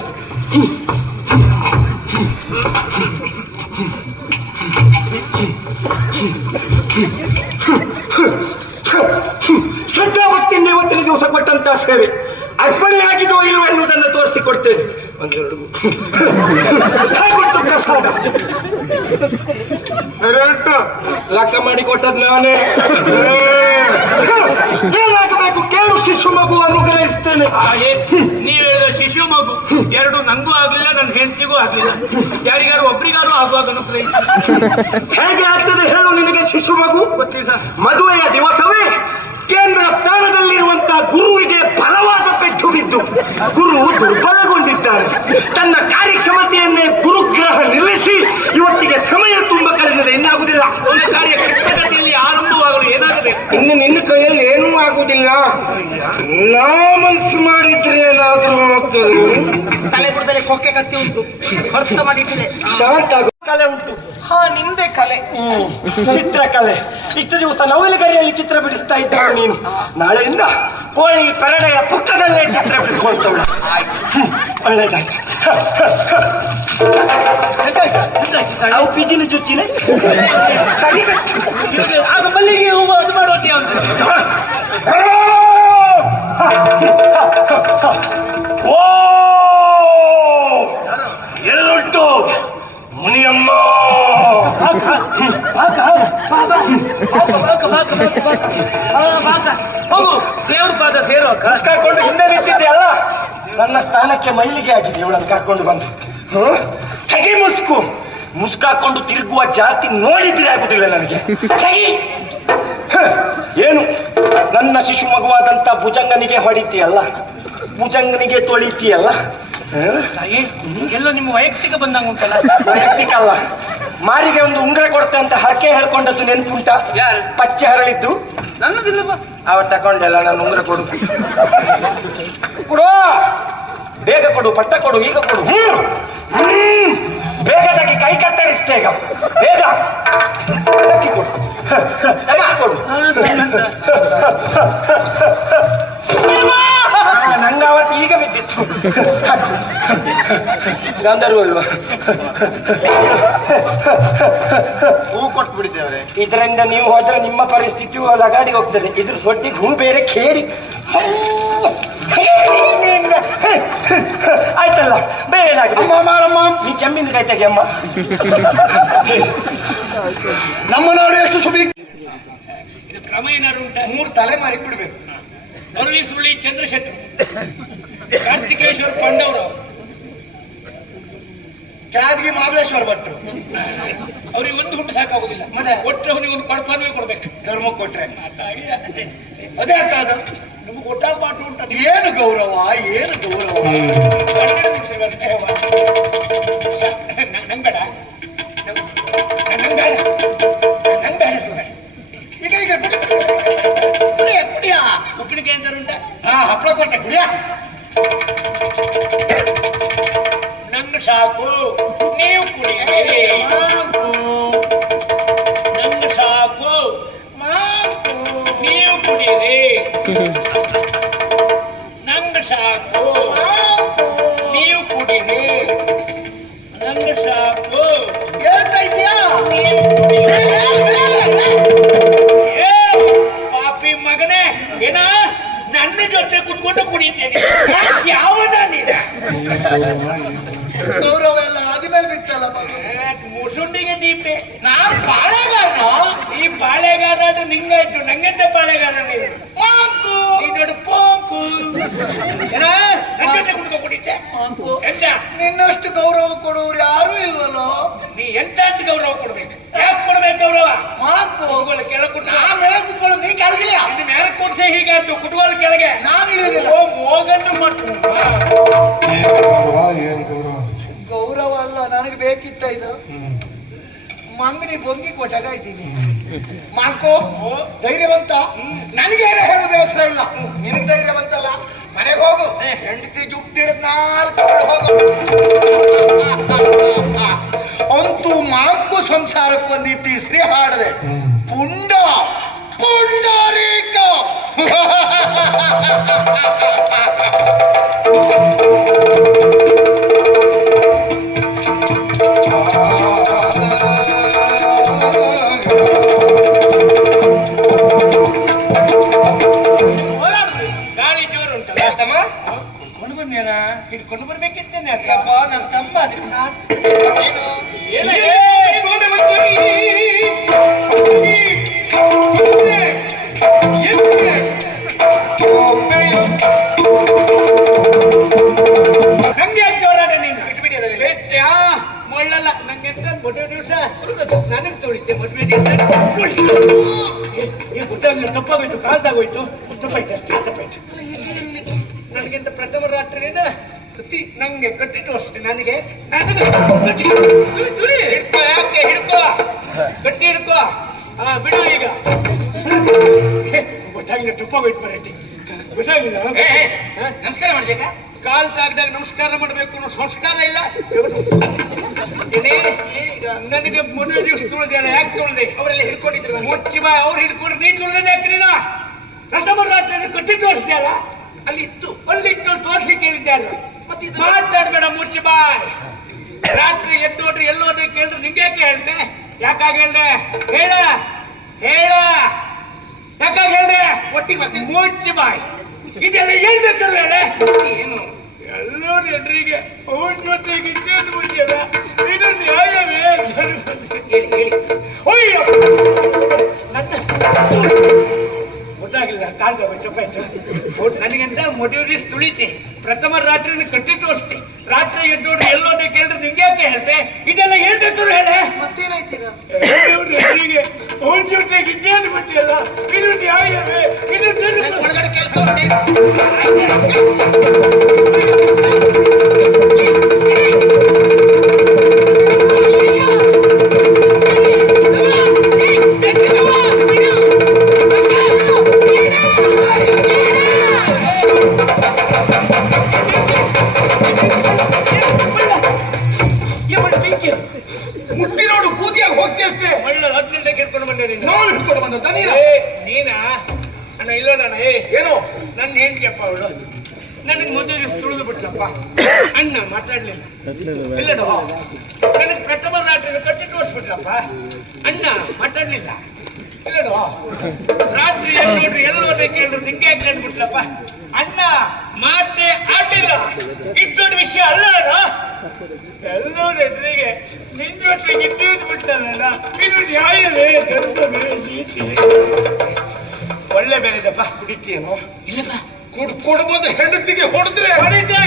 ಶ್ರದ್ಧಾ ಭಕ್ತಿಯಿಂದ ಇವತ್ತಿನ ದಿವಸ ಕೊಟ್ಟಂತ ಸೇವೆ ಅರ್ಪಣೆಯಾಗಿದೋ ಇಲ್ವೋ ಎನ್ನುವುದನ್ನು ತೋರಿಸಿಕೊಡ್ತೇನೆ. ಒಂದೆರಡು ಹೇಗೊಟ್ಟು ಪ್ರಸಾದ ಲಕ್ಷ ಮಾಡಿ ಕೊಟ್ಟದ್ ನಾನೇ. ಏನಾಗಬೇಕು ಕೇಳು, ಶಿಶು ಮಗು ಅನುಗ್ರಹಿಸ್ತೇನೆ. ನೀವ್ ಹೇಳಿದ ಶಿಶು ಮಗು ಎರಡು ನಂಗೂ ಆಗ್ಲಿಲ್ಲ, ನನ್ನ ಹೆಂಡತಿಗೂ ಆಗ್ಲಿಲ್ಲ. ಯಾರಿಗಾರು ಒಬ್ರಿಗಾರು ಆಗುವಾಗ ಅನುಗ್ರಹಿಸಿ. ಹೇಗೆ ಆಗ್ತದೆ ಹೇಳು ನಿನಗೆ ಶಿಶು ಮಗು? ಮದುವೆಯ ದಿವಸವೇ ಕೇಂದ್ರ ಸ್ಥಾನದಲ್ಲಿರುವಂತಹ ಗುರುವಿಗೆ ಬಲವಾದ ಪೆಟ್ಟು ಬಿದ್ದು ಗುರು ದುರ್ಬಲಗೊಂಡಿದ್ದಾನೆ. ತನ್ನ ಕಾರ್ಯಕ್ಷಮತೆಯನ್ನೇ ಗುರುಗ್ರಹ ನಿಲ್ಲಿಸಿ ಇವತ್ತಿಗೆ ಸಮಯ ತುಂಬ ಕಳೆದಿದೆ. ಇನ್ನಾಗುವುದಿಲ್ಲ. ಒಂದು ಕಾರ್ಯ ಕೃಷ್ಣಗತಿಯಲ್ಲಿ ಆರಂಭವಾಗಲು ಏನಾಗಬೇಕು? ಇನ್ನು ನಿನ್ನ ಕೈಯಲ್ಲಿ ಏನೂ ಆಗುವುದಿಲ್ಲ. ನಾ ಮನಸ್ಸು ಮಾಡಿದ್ರೆ ಏನಾದ್ರೂ ಆಗ್ತದೆ. ತಲೆ ಬುಡದಲ್ಲಿ ಕೊಕ್ಕೆ ಕತ್ತಿ ಉಂಟು, ಭರ್ತ ಮಾಡಿಟ್ಟಿದೆ. ಶಾಂತ ಆಗು. ಕಲೆ ಉಂಟು. ಹಾ, ನಿಮ್ದೇ ಕಲೆ. ಚಿತ್ರಕಲೆ. ಇಷ್ಟು ದಿವಸ ನವಲಗರಿಯಲ್ಲಿ ಚಿತ್ರ ಬಿಡಿಸ್ತಾ ಇದ್ದಾಳೆ ನೀನು. ನಾಳೆಯಿಂದ ಕೋಳಿ ಪರಡೆಯ ಪುಕ್ಕದಲ್ಲೇ ಚಿತ್ರ ಬಿಡಿಸುವಂತವಳು. ಒಳ್ಳೇದಾಯ್ತು. ನಾವು ಪಿಜಿನ ಚುಚ್ಚಿನ ಆಗ ಮಲ್ಲಿಗೆ ಹೂವು ಅದು ಮಾಡೋದು ಯಾವ್ದು? ಓ ಎಲ್ಲುಂಟು ಮುನಿಯಮ್ಮ. ಹೋಗು, ದೇವ್ರ ಪಾದ ಸೇರೋ. ಕಷ್ಟ ಕರ್ಕೊಂಡು ಹಿಂದೆ ನಿಂತಿದ್ದೆ ಅಲ್ಲ, ನನ್ನ ಸ್ಥಾನಕ್ಕೆ ಮೈಲಿಗೆ ಆಗಿದೆ ಇವಳನ್ನು ಕರ್ಕೊಂಡು ಬಂದು. ತೆಗಿ ಮುಸ್ಕು. ಮುಸ್ಕಾಕೊಂಡು ತಿರುಗುವ ಜಾತಿ ನೋಡಿದ್ರೆ ಆಗುದಿಲ್ಲ ನನಗೆ. ಏನು ನನ್ನ ಶಿಶು ಮಗುವಾದಂತ ಭುಜಂಗನಿಗೆ ಹೊಡಿತೀಯಲ್ಲ, ಭುಜಂಗನಿಗೆ ತೊಳಿತೀಯಲ್ಲ. ತಾಯಿ, ಎಲ್ಲ ನಿಮ್ಮ ವೈಯಕ್ತಿಕ ಬಂದಂಗ ಉಂಟಲ್ಲ. ವೈಯಕ್ತಿಕ ಅಲ್ಲ, ಮಾರಿಗೆ ಒಂದು ಉಂಗ್ರ ಕೊಡ್ತೆ ಅಂತ ಹರಕೆ ಹೇಳ್ಕೊಂಡದ್ದು ನೆನ್ಪುಂಟ? ಯಾರು? ಪಚ್ಚೆ ಹರಳಿದ್ದು ನನ್ನದಿಲ್ಲಪ್ಪ. ಅವ ತಗೊಂಡೆಲ್ಲ, ನಾನು ಉಂಗ್ರ ಕೊಡು ಕೊಡು, ಬೇಗ ಕೊಡು, ಪಟ್ಟ ಕೊಡು, ಈಗ ಕೊಡು. ಬೇಗದಾಗಿ ಕೈ ಕತ್ತರಿಸ್ತೇಗ, ಬೇಗ ಅಕ್ಕಿ ಕೊಡು, ಅಕ್ಕಿ ಕೊಡು. ನಂಗ ಅವತ್ತು ಈಗ ಬಿದ್ದಿತ್ತು. ಗಂಧರ್ವ ಅಲ್ವಾ? ಹೂ ಕೊಟ್ಬಿಟ್ಟಿದ್ದೇವ್ರೆ. ಇದರಿಂದ ನೀವು ಹೋದ್ರೆ ನಿಮ್ಮ ಪರಿಸ್ಥಿತಿಯು ಲಗಾಡಿ ಹೋಗ್ತದೆ. ಇದ್ರ ಸೊಟ್ಟಿಗೆ ಹೂ ಬೇರೆ ಕೇರಿ ಆಯ್ತಲ್ಲ, ಬೇರೆ ಏನಾಗಿದೆ? ಈ ಚೆಂಬಿಂದ ಕೈ ತೆಗಿ ಅಮ್ಮ. ನಮ್ಮ ನಾಡು ಎಷ್ಟು ಸುಬಿ. ಇದು ಕ್ರಮ ಏನಾದ್ರು ಉಂಟ? 3 ತಲೆ ಮಾರಿ ಬಿಡ್ಬೇಕು. ಮುರಳಿ ಸುಳ್ಳಿ ಚಂದ್ರಶೆಟ್ಟಿ, ಕಾರ್ತಿಕೇಶ್ವರ್ ಪಾಂಡವರಾವ್, ಕ್ಯಾದ್ಗಿ ಮಹಾಬಲೇಶ್ವರ ಭಟ್ರು. ಅವ್ರಿಗೆ ಒಂದು ಹುಟ್ಟು ಸಾಕಾಗುದಿಲ್ಲ. ಮತ್ತೆ? ಒಟ್ಟು ಅವನಿಗೆ ಒಂದು ಕೊಡ್ಪಾನ್ವೇ ಕೊಡ್ಬೇಕು. ಧರ್ಮ ಕೊಟ್ರೆ ಹಾಗಾಗಿ ಅದೇ ಆಗ್ತದ. ನಮಗೆ ಒಟ್ಟಾಗ ಪಾಠ ಉಂಟ. ಏನು ಗೌರವ, ಏನು ಗೌರವ. ನಂಗ್ ಬೇಡ, ನಂಗ್ ಬೇಡ, ನಂಗ್ ಬೇಡ. ಈಗ ಈಗ ಕುಡಿಯ ಕುಡಿಯ. ಉಪ್ಪಿನಕಾಯಿ ಅಂತ ಉಂಟ? ಹಾ, ಹಪ್ಪಳ ಕೊಡ್ತೆ, ಕುಡಿಯ. ನಂಗೆ ಸಾಕು, ನೀವು ಕುಡಿಯಿರಿ. ನಂಗೆ ಸಾಕು, ನೀವು ಕುಡೀರಿ. ನಂಗೆ ಸಾಕು, ನೀವು ಕುಡೀರಿ. ನಂಗೆ ಸಾಕು, ಹೇಳ್ತಾ ಇದ್ಯಾ? ನೀವು ಕುಡೀರಿ. ಏ ಪಾಪಿ ಮಗನೇ, ಏನ ನನ್ನ ಜೊತೆ ಕುತ್ಕೊಂಡು ಕುಡಿತೇನೆ. ಯಾವನ ನೀನ? ಗೌರವ ಎಲ್ಲ ಆದ್ಮೇಲೆ ಬಿತ್ತಲ್ಲ ಮಗು. ಮುಸುಂಡಿಗೆ ದೀಪೆ. ನಾನ್ ಬಾಳೆಗಾರನ. ಈ ಬಾಳೆಗಾರ ನಿಂಗಾಯ್ತು, ನಂಗೆಂತ ಬಾಳೆಗಾರ ನೀನು? ಮಾಕು ನೀ ದೊಡ್ಡ ಪೋಕು. ಏನ ನನ್ನ ಜೊತೆ ಕುತ್ಕೊಂಡು ಕುಡಿತೆ? ಮಾಕು. ಎಂತ? ನಿನ್ನಷ್ಟು ಗೌರವ ಕೊಡುವರು ಯಾರು ಇಲ್ವಲ್ಲೋ. ನೀ ಎಂತ ಅಂತ ಗೌರವ ಕೊಡ್ಬೇಕು? ಯಾಕೆ ಕೊಡ್ಬೇಕು ಗೌರವ? ಮಾಕು. ಕುಟ್ಗೋಲ್ ಕೆಳಗೆ ಕುಟ್ಟ. ನಾನ್ ಮೇಲೆ ಕುತ್ಕೊಳ್ಳೋದು, ನೀ ಕೆಳಗಿಲ್ಲ. ನಿನ್ನ ಮೇಲೆ ಕೂರ್ಸೆ ಹೀಗಾಯ್ತು, ಕುಟ್ಗೋಲ್ ಕೆಳಗೆ. ನಾನು ಇಳಿಯೋದಿಲ್ಲ. ಓ ಮೋಗನ್ನು ಮಾಡ್ತೀನಿ. ಗೌರವ ಅಲ್ಲ, ನನಗೆ ಬೇಕಿತ್ತ ಇದು. ಮಂಗನಿ ಬೊಂಗಿ ಕೊಟ್ಟಾಗ ಇದ್ದೀನಿ. ಮಾಂಕೋ ಧೈರ್ಯವಂತ. ನನಗೇನು ಹೇಳು ಬೇಸರ ಇಲ್ಲ. ನಿನಗೆ ಧೈರ್ಯವಂತಲ್ಲ. ಮನೆಗೆ ಹೋಗು, ಹೆಂಡತಿ ಜುಟ್ಟಿಡಿದ್ 4 ತಗೊಂಡು ಹೋಗು. ಅಂತೂ ಮಾಂಕು ಸಂಸಾರಕ್ಕೆ ಬಂದಿತ್ತು ಶ್ರೀ ಹಾಡದೆ. ಪುಂಡ ಪುಂಡರೀಕ ಕೊಂಡು ಬಂದೇನ ಹಿಡ್ಕೊಂಡು ಬರ್ಬೇಕಿತ್ತೇನೆ ಅಕ್ಕ. ಯಪ್ಪ ನನ್ನ ತಮ್ಮ ಅದೇ ಸಾಕು. ಏನಾಗಿದೆ? ನಂಗೆ ಯಾಕೆ ಹೋರಾಟ ನೀನು ಬೆಟ್ಟಾ ಮೊಳ್ಳಲ್ಲ ನಂಗೆ ಮದುವೆ ದಿವಸ ನನಗೆ ತೊಳಿತೆ ಮದುವೆ ದಿವಸ ಗೊತ್ತಾಗ್ಲಿಲ್ಲ, ತಪ್ಪಾಗೋಯ್ತು, ಕಾಲ್ದಾಗೋಯ್ತು, ತಪ್ಪಾಯ್ತು, ಅಷ್ಟೇ ತಪ್ಪಾಯ್ತು. ನನಗಿಂತ ಪ್ರಥಮ ರಾತ್ರಿನ ನಂಗೆ ಕಟ್ಟಿ ತೋರಿಸ್ತೆ ನನಗೆ ಹಿಡ್ಕೋ, ಯಾಕೆ ಹಿಡ್ಕೋ, ಗಟ್ಟಿ ಹಿಡ್ಕೋ. ಬಿಡು ಈಗ. ಗೊತ್ತಾಗಿಲ್ಲ, ತಪ್ಪಾಗೋಯ್ತು ಬರಟ್ಟಿ, ಗೊತ್ತಾಗಿಲ್ಲ. ನಮಸ್ಕಾರ ಮಾಡಿದೇಕ ಕಾಲ್ ತಾಗ್ದಾಗ ನಮಸ್ಕಾರ ಮಾಡ್ಬೇಕು ಅನ್ನೋ ಸಂಸ್ಕಾರ ಇಲ್ಲ. ನನಗೆ ಮದುವೆ ದಿವಸ ತುಳಿದ ಯಾಕೆ ತುಳಿದೆ? ಅವರೆಲ್ಲ ಹಿಡ್ಕೊಂಡಿದ್ರು ಮುಚ್ಚಿ ಬಾ, ಅವ್ರು ಹಿಡ್ಕೊಂಡು ನೀ ತುಳಿದ ಯಾಕೆ ನೀನು? ಪ್ರಥಮ ರಾತ್ರಿ ಕಟ್ಟಿ ತೋರಿಸ್ದಲ್ಲ, ಅಲ್ಲಿ ಇತ್ತು. ಅಲ್ಲಿಟ್ಟು ತೋರಿಸಿ ಕೇಳಿದ್ದಾರೆ. ಮಾತಾಡ್ಬೇಡ, ಮುಚ್ಚಿ ಬಾಯ್. ರಾತ್ರಿ ಎದ್ದೋಡ್ರಿ ಎಲ್ಲೋದ್ರಿ ಕೇಳಿದ್ರೆ ನಿಂಗೆ ಯಾಕೆ ಹೇಳ್ದೆ? ಯಾಕಾಗ ಹೇಳ್ದೆ ಹೇಳ ಹೇಳ, ಯಾಕಾಗ ಹೇಳ್ದೆ? ಒಟ್ಟಿಗೆ ಬರ್ತೀನಿ. ಮುಚ್ಚಿ ಬಾಯ್. ಇದೆಲ್ಲ ಹೇಳ್ಬೇಕಾದ್ರೆ ಹೇಳೆ. ಏನು ಎಲ್ಲರೂ ಎದುರಿಗೆ ಅವನ ಜೊತೆಗೆ ಇದ್ದೇನು ಮುಗಿಯಲ್ಲ, ಇದು ನ್ಯಾಯವೇ? ಹೇಳಿ ಹೇಳಿ. ಅಯ್ಯೋ ಗೊತ್ತಾಗಿಲ್ಲ, ಕಾಲ್ದ ತಪ್ಪಾಯ್ತು. ನನಗಂತ ಮದುವೆ ತುಳಿತೆ, ಪ್ರಥಮ ರಾತ್ರಿನ ಕಟ್ಟಿ ತೋರಿಸ್ತಿ, ರಾತ್ರಿ ಎದ್ದೋಡ್ರಿ ಎಲ್ಲೋದ್ರೆ ಕೇಳಿದ್ರೆ ನಿಂಗೆ ಯಾಕೆ ಹೇಳ್ತೆ? ಇದೆಲ್ಲ ಹೇಳ್ಬೇಕಾದ್ರು ಹೇಳೆ. ಮತ್ತೇನಾಯ್ತೀಗ? ಎದುರಿಗೆ ಅವನ ಜೊತೆಗೆ ಇದ್ದೇನು ಮುಗಿಯಲ್ಲ, ಇದು ನ್ಯಾಯವೇ? ಇದು ಒಳಗಡೆ ಕೆಲಸ ಮುಟ್ಟಿ ನೋಡು, ಬೂದಿಯಾಗಿ ಹೋಗ್ತಿ ಅಷ್ಟೇ. ಒಳ್ಳೆ 10 ಗಂಟೆ ಕೇಳ್ಕೊಂಡು ಬಂದೆ ನೀನು. ನಾನು ಹಿಡ್ಕೊಂಡು ಬಂದ ದನೀರ. ನೀನಾ? ಅಣ್ಣ ಇಲ್ಲೋಣ. ಏನು ನನ್ನ ಹೆಂಡತಿಯಪ್ಪ ಅವಳು. ನನಗೆ ಮದುವೆ ತುಳಿದು ಬಿಟ್ಲಪ್ಪ. ಅಣ್ಣ ಮಾತಾಡ್ಲಿಲ್ಲ. ಇಲ್ಲಡು, ನನಗೆ ಪ್ರಥಮ ರಾತ್ರಿ ಕಟ್ಟಿ ತೋರಿಸ್ಬಿಟ್ಲಪ್ಪ. ಅಣ್ಣ ಮಾತಾಡ್ಲಿಲ್ಲ. ಇಲ್ಲಡು, ರಾತ್ರಿ ನೋಡ್ರಿ ಎಲ್ಲೋದ್ರೆ ಕೇಳಿದ್ರು ನಿಂಗೆ ಯಾಕೆ ಹೇಳ್ಬಿಟ್ಲಪ್ಪ. ಅಣ್ಣ ಮಾತೇ ಆಡಿಲ್ಲ. ಇದು ದೊಡ್ಡ ವಿಷಯ ಅಲ್ಲ. ಎಲ್ಲರೂ ಎದುರಿಗೆ ನಿನ್ ಜೊತೆಗೆ ಇದ್ದು ಬಿಟ್ಟಲ್ಲ, ಇದು ನ್ಯಾಯವೇ? ಧರ್ಮವೇ? ನೀತಿ? ಒಳ್ಳೆ ಬೇರೆದಪ್ಪ. ಕುಡಿತೀಯೇನೋ? ಕೊಡ್ಬೋದು ಹೆಂಡತಿಗೆ ಹೊಡೆದ್ರೆ ಹೊಡಿತೆ.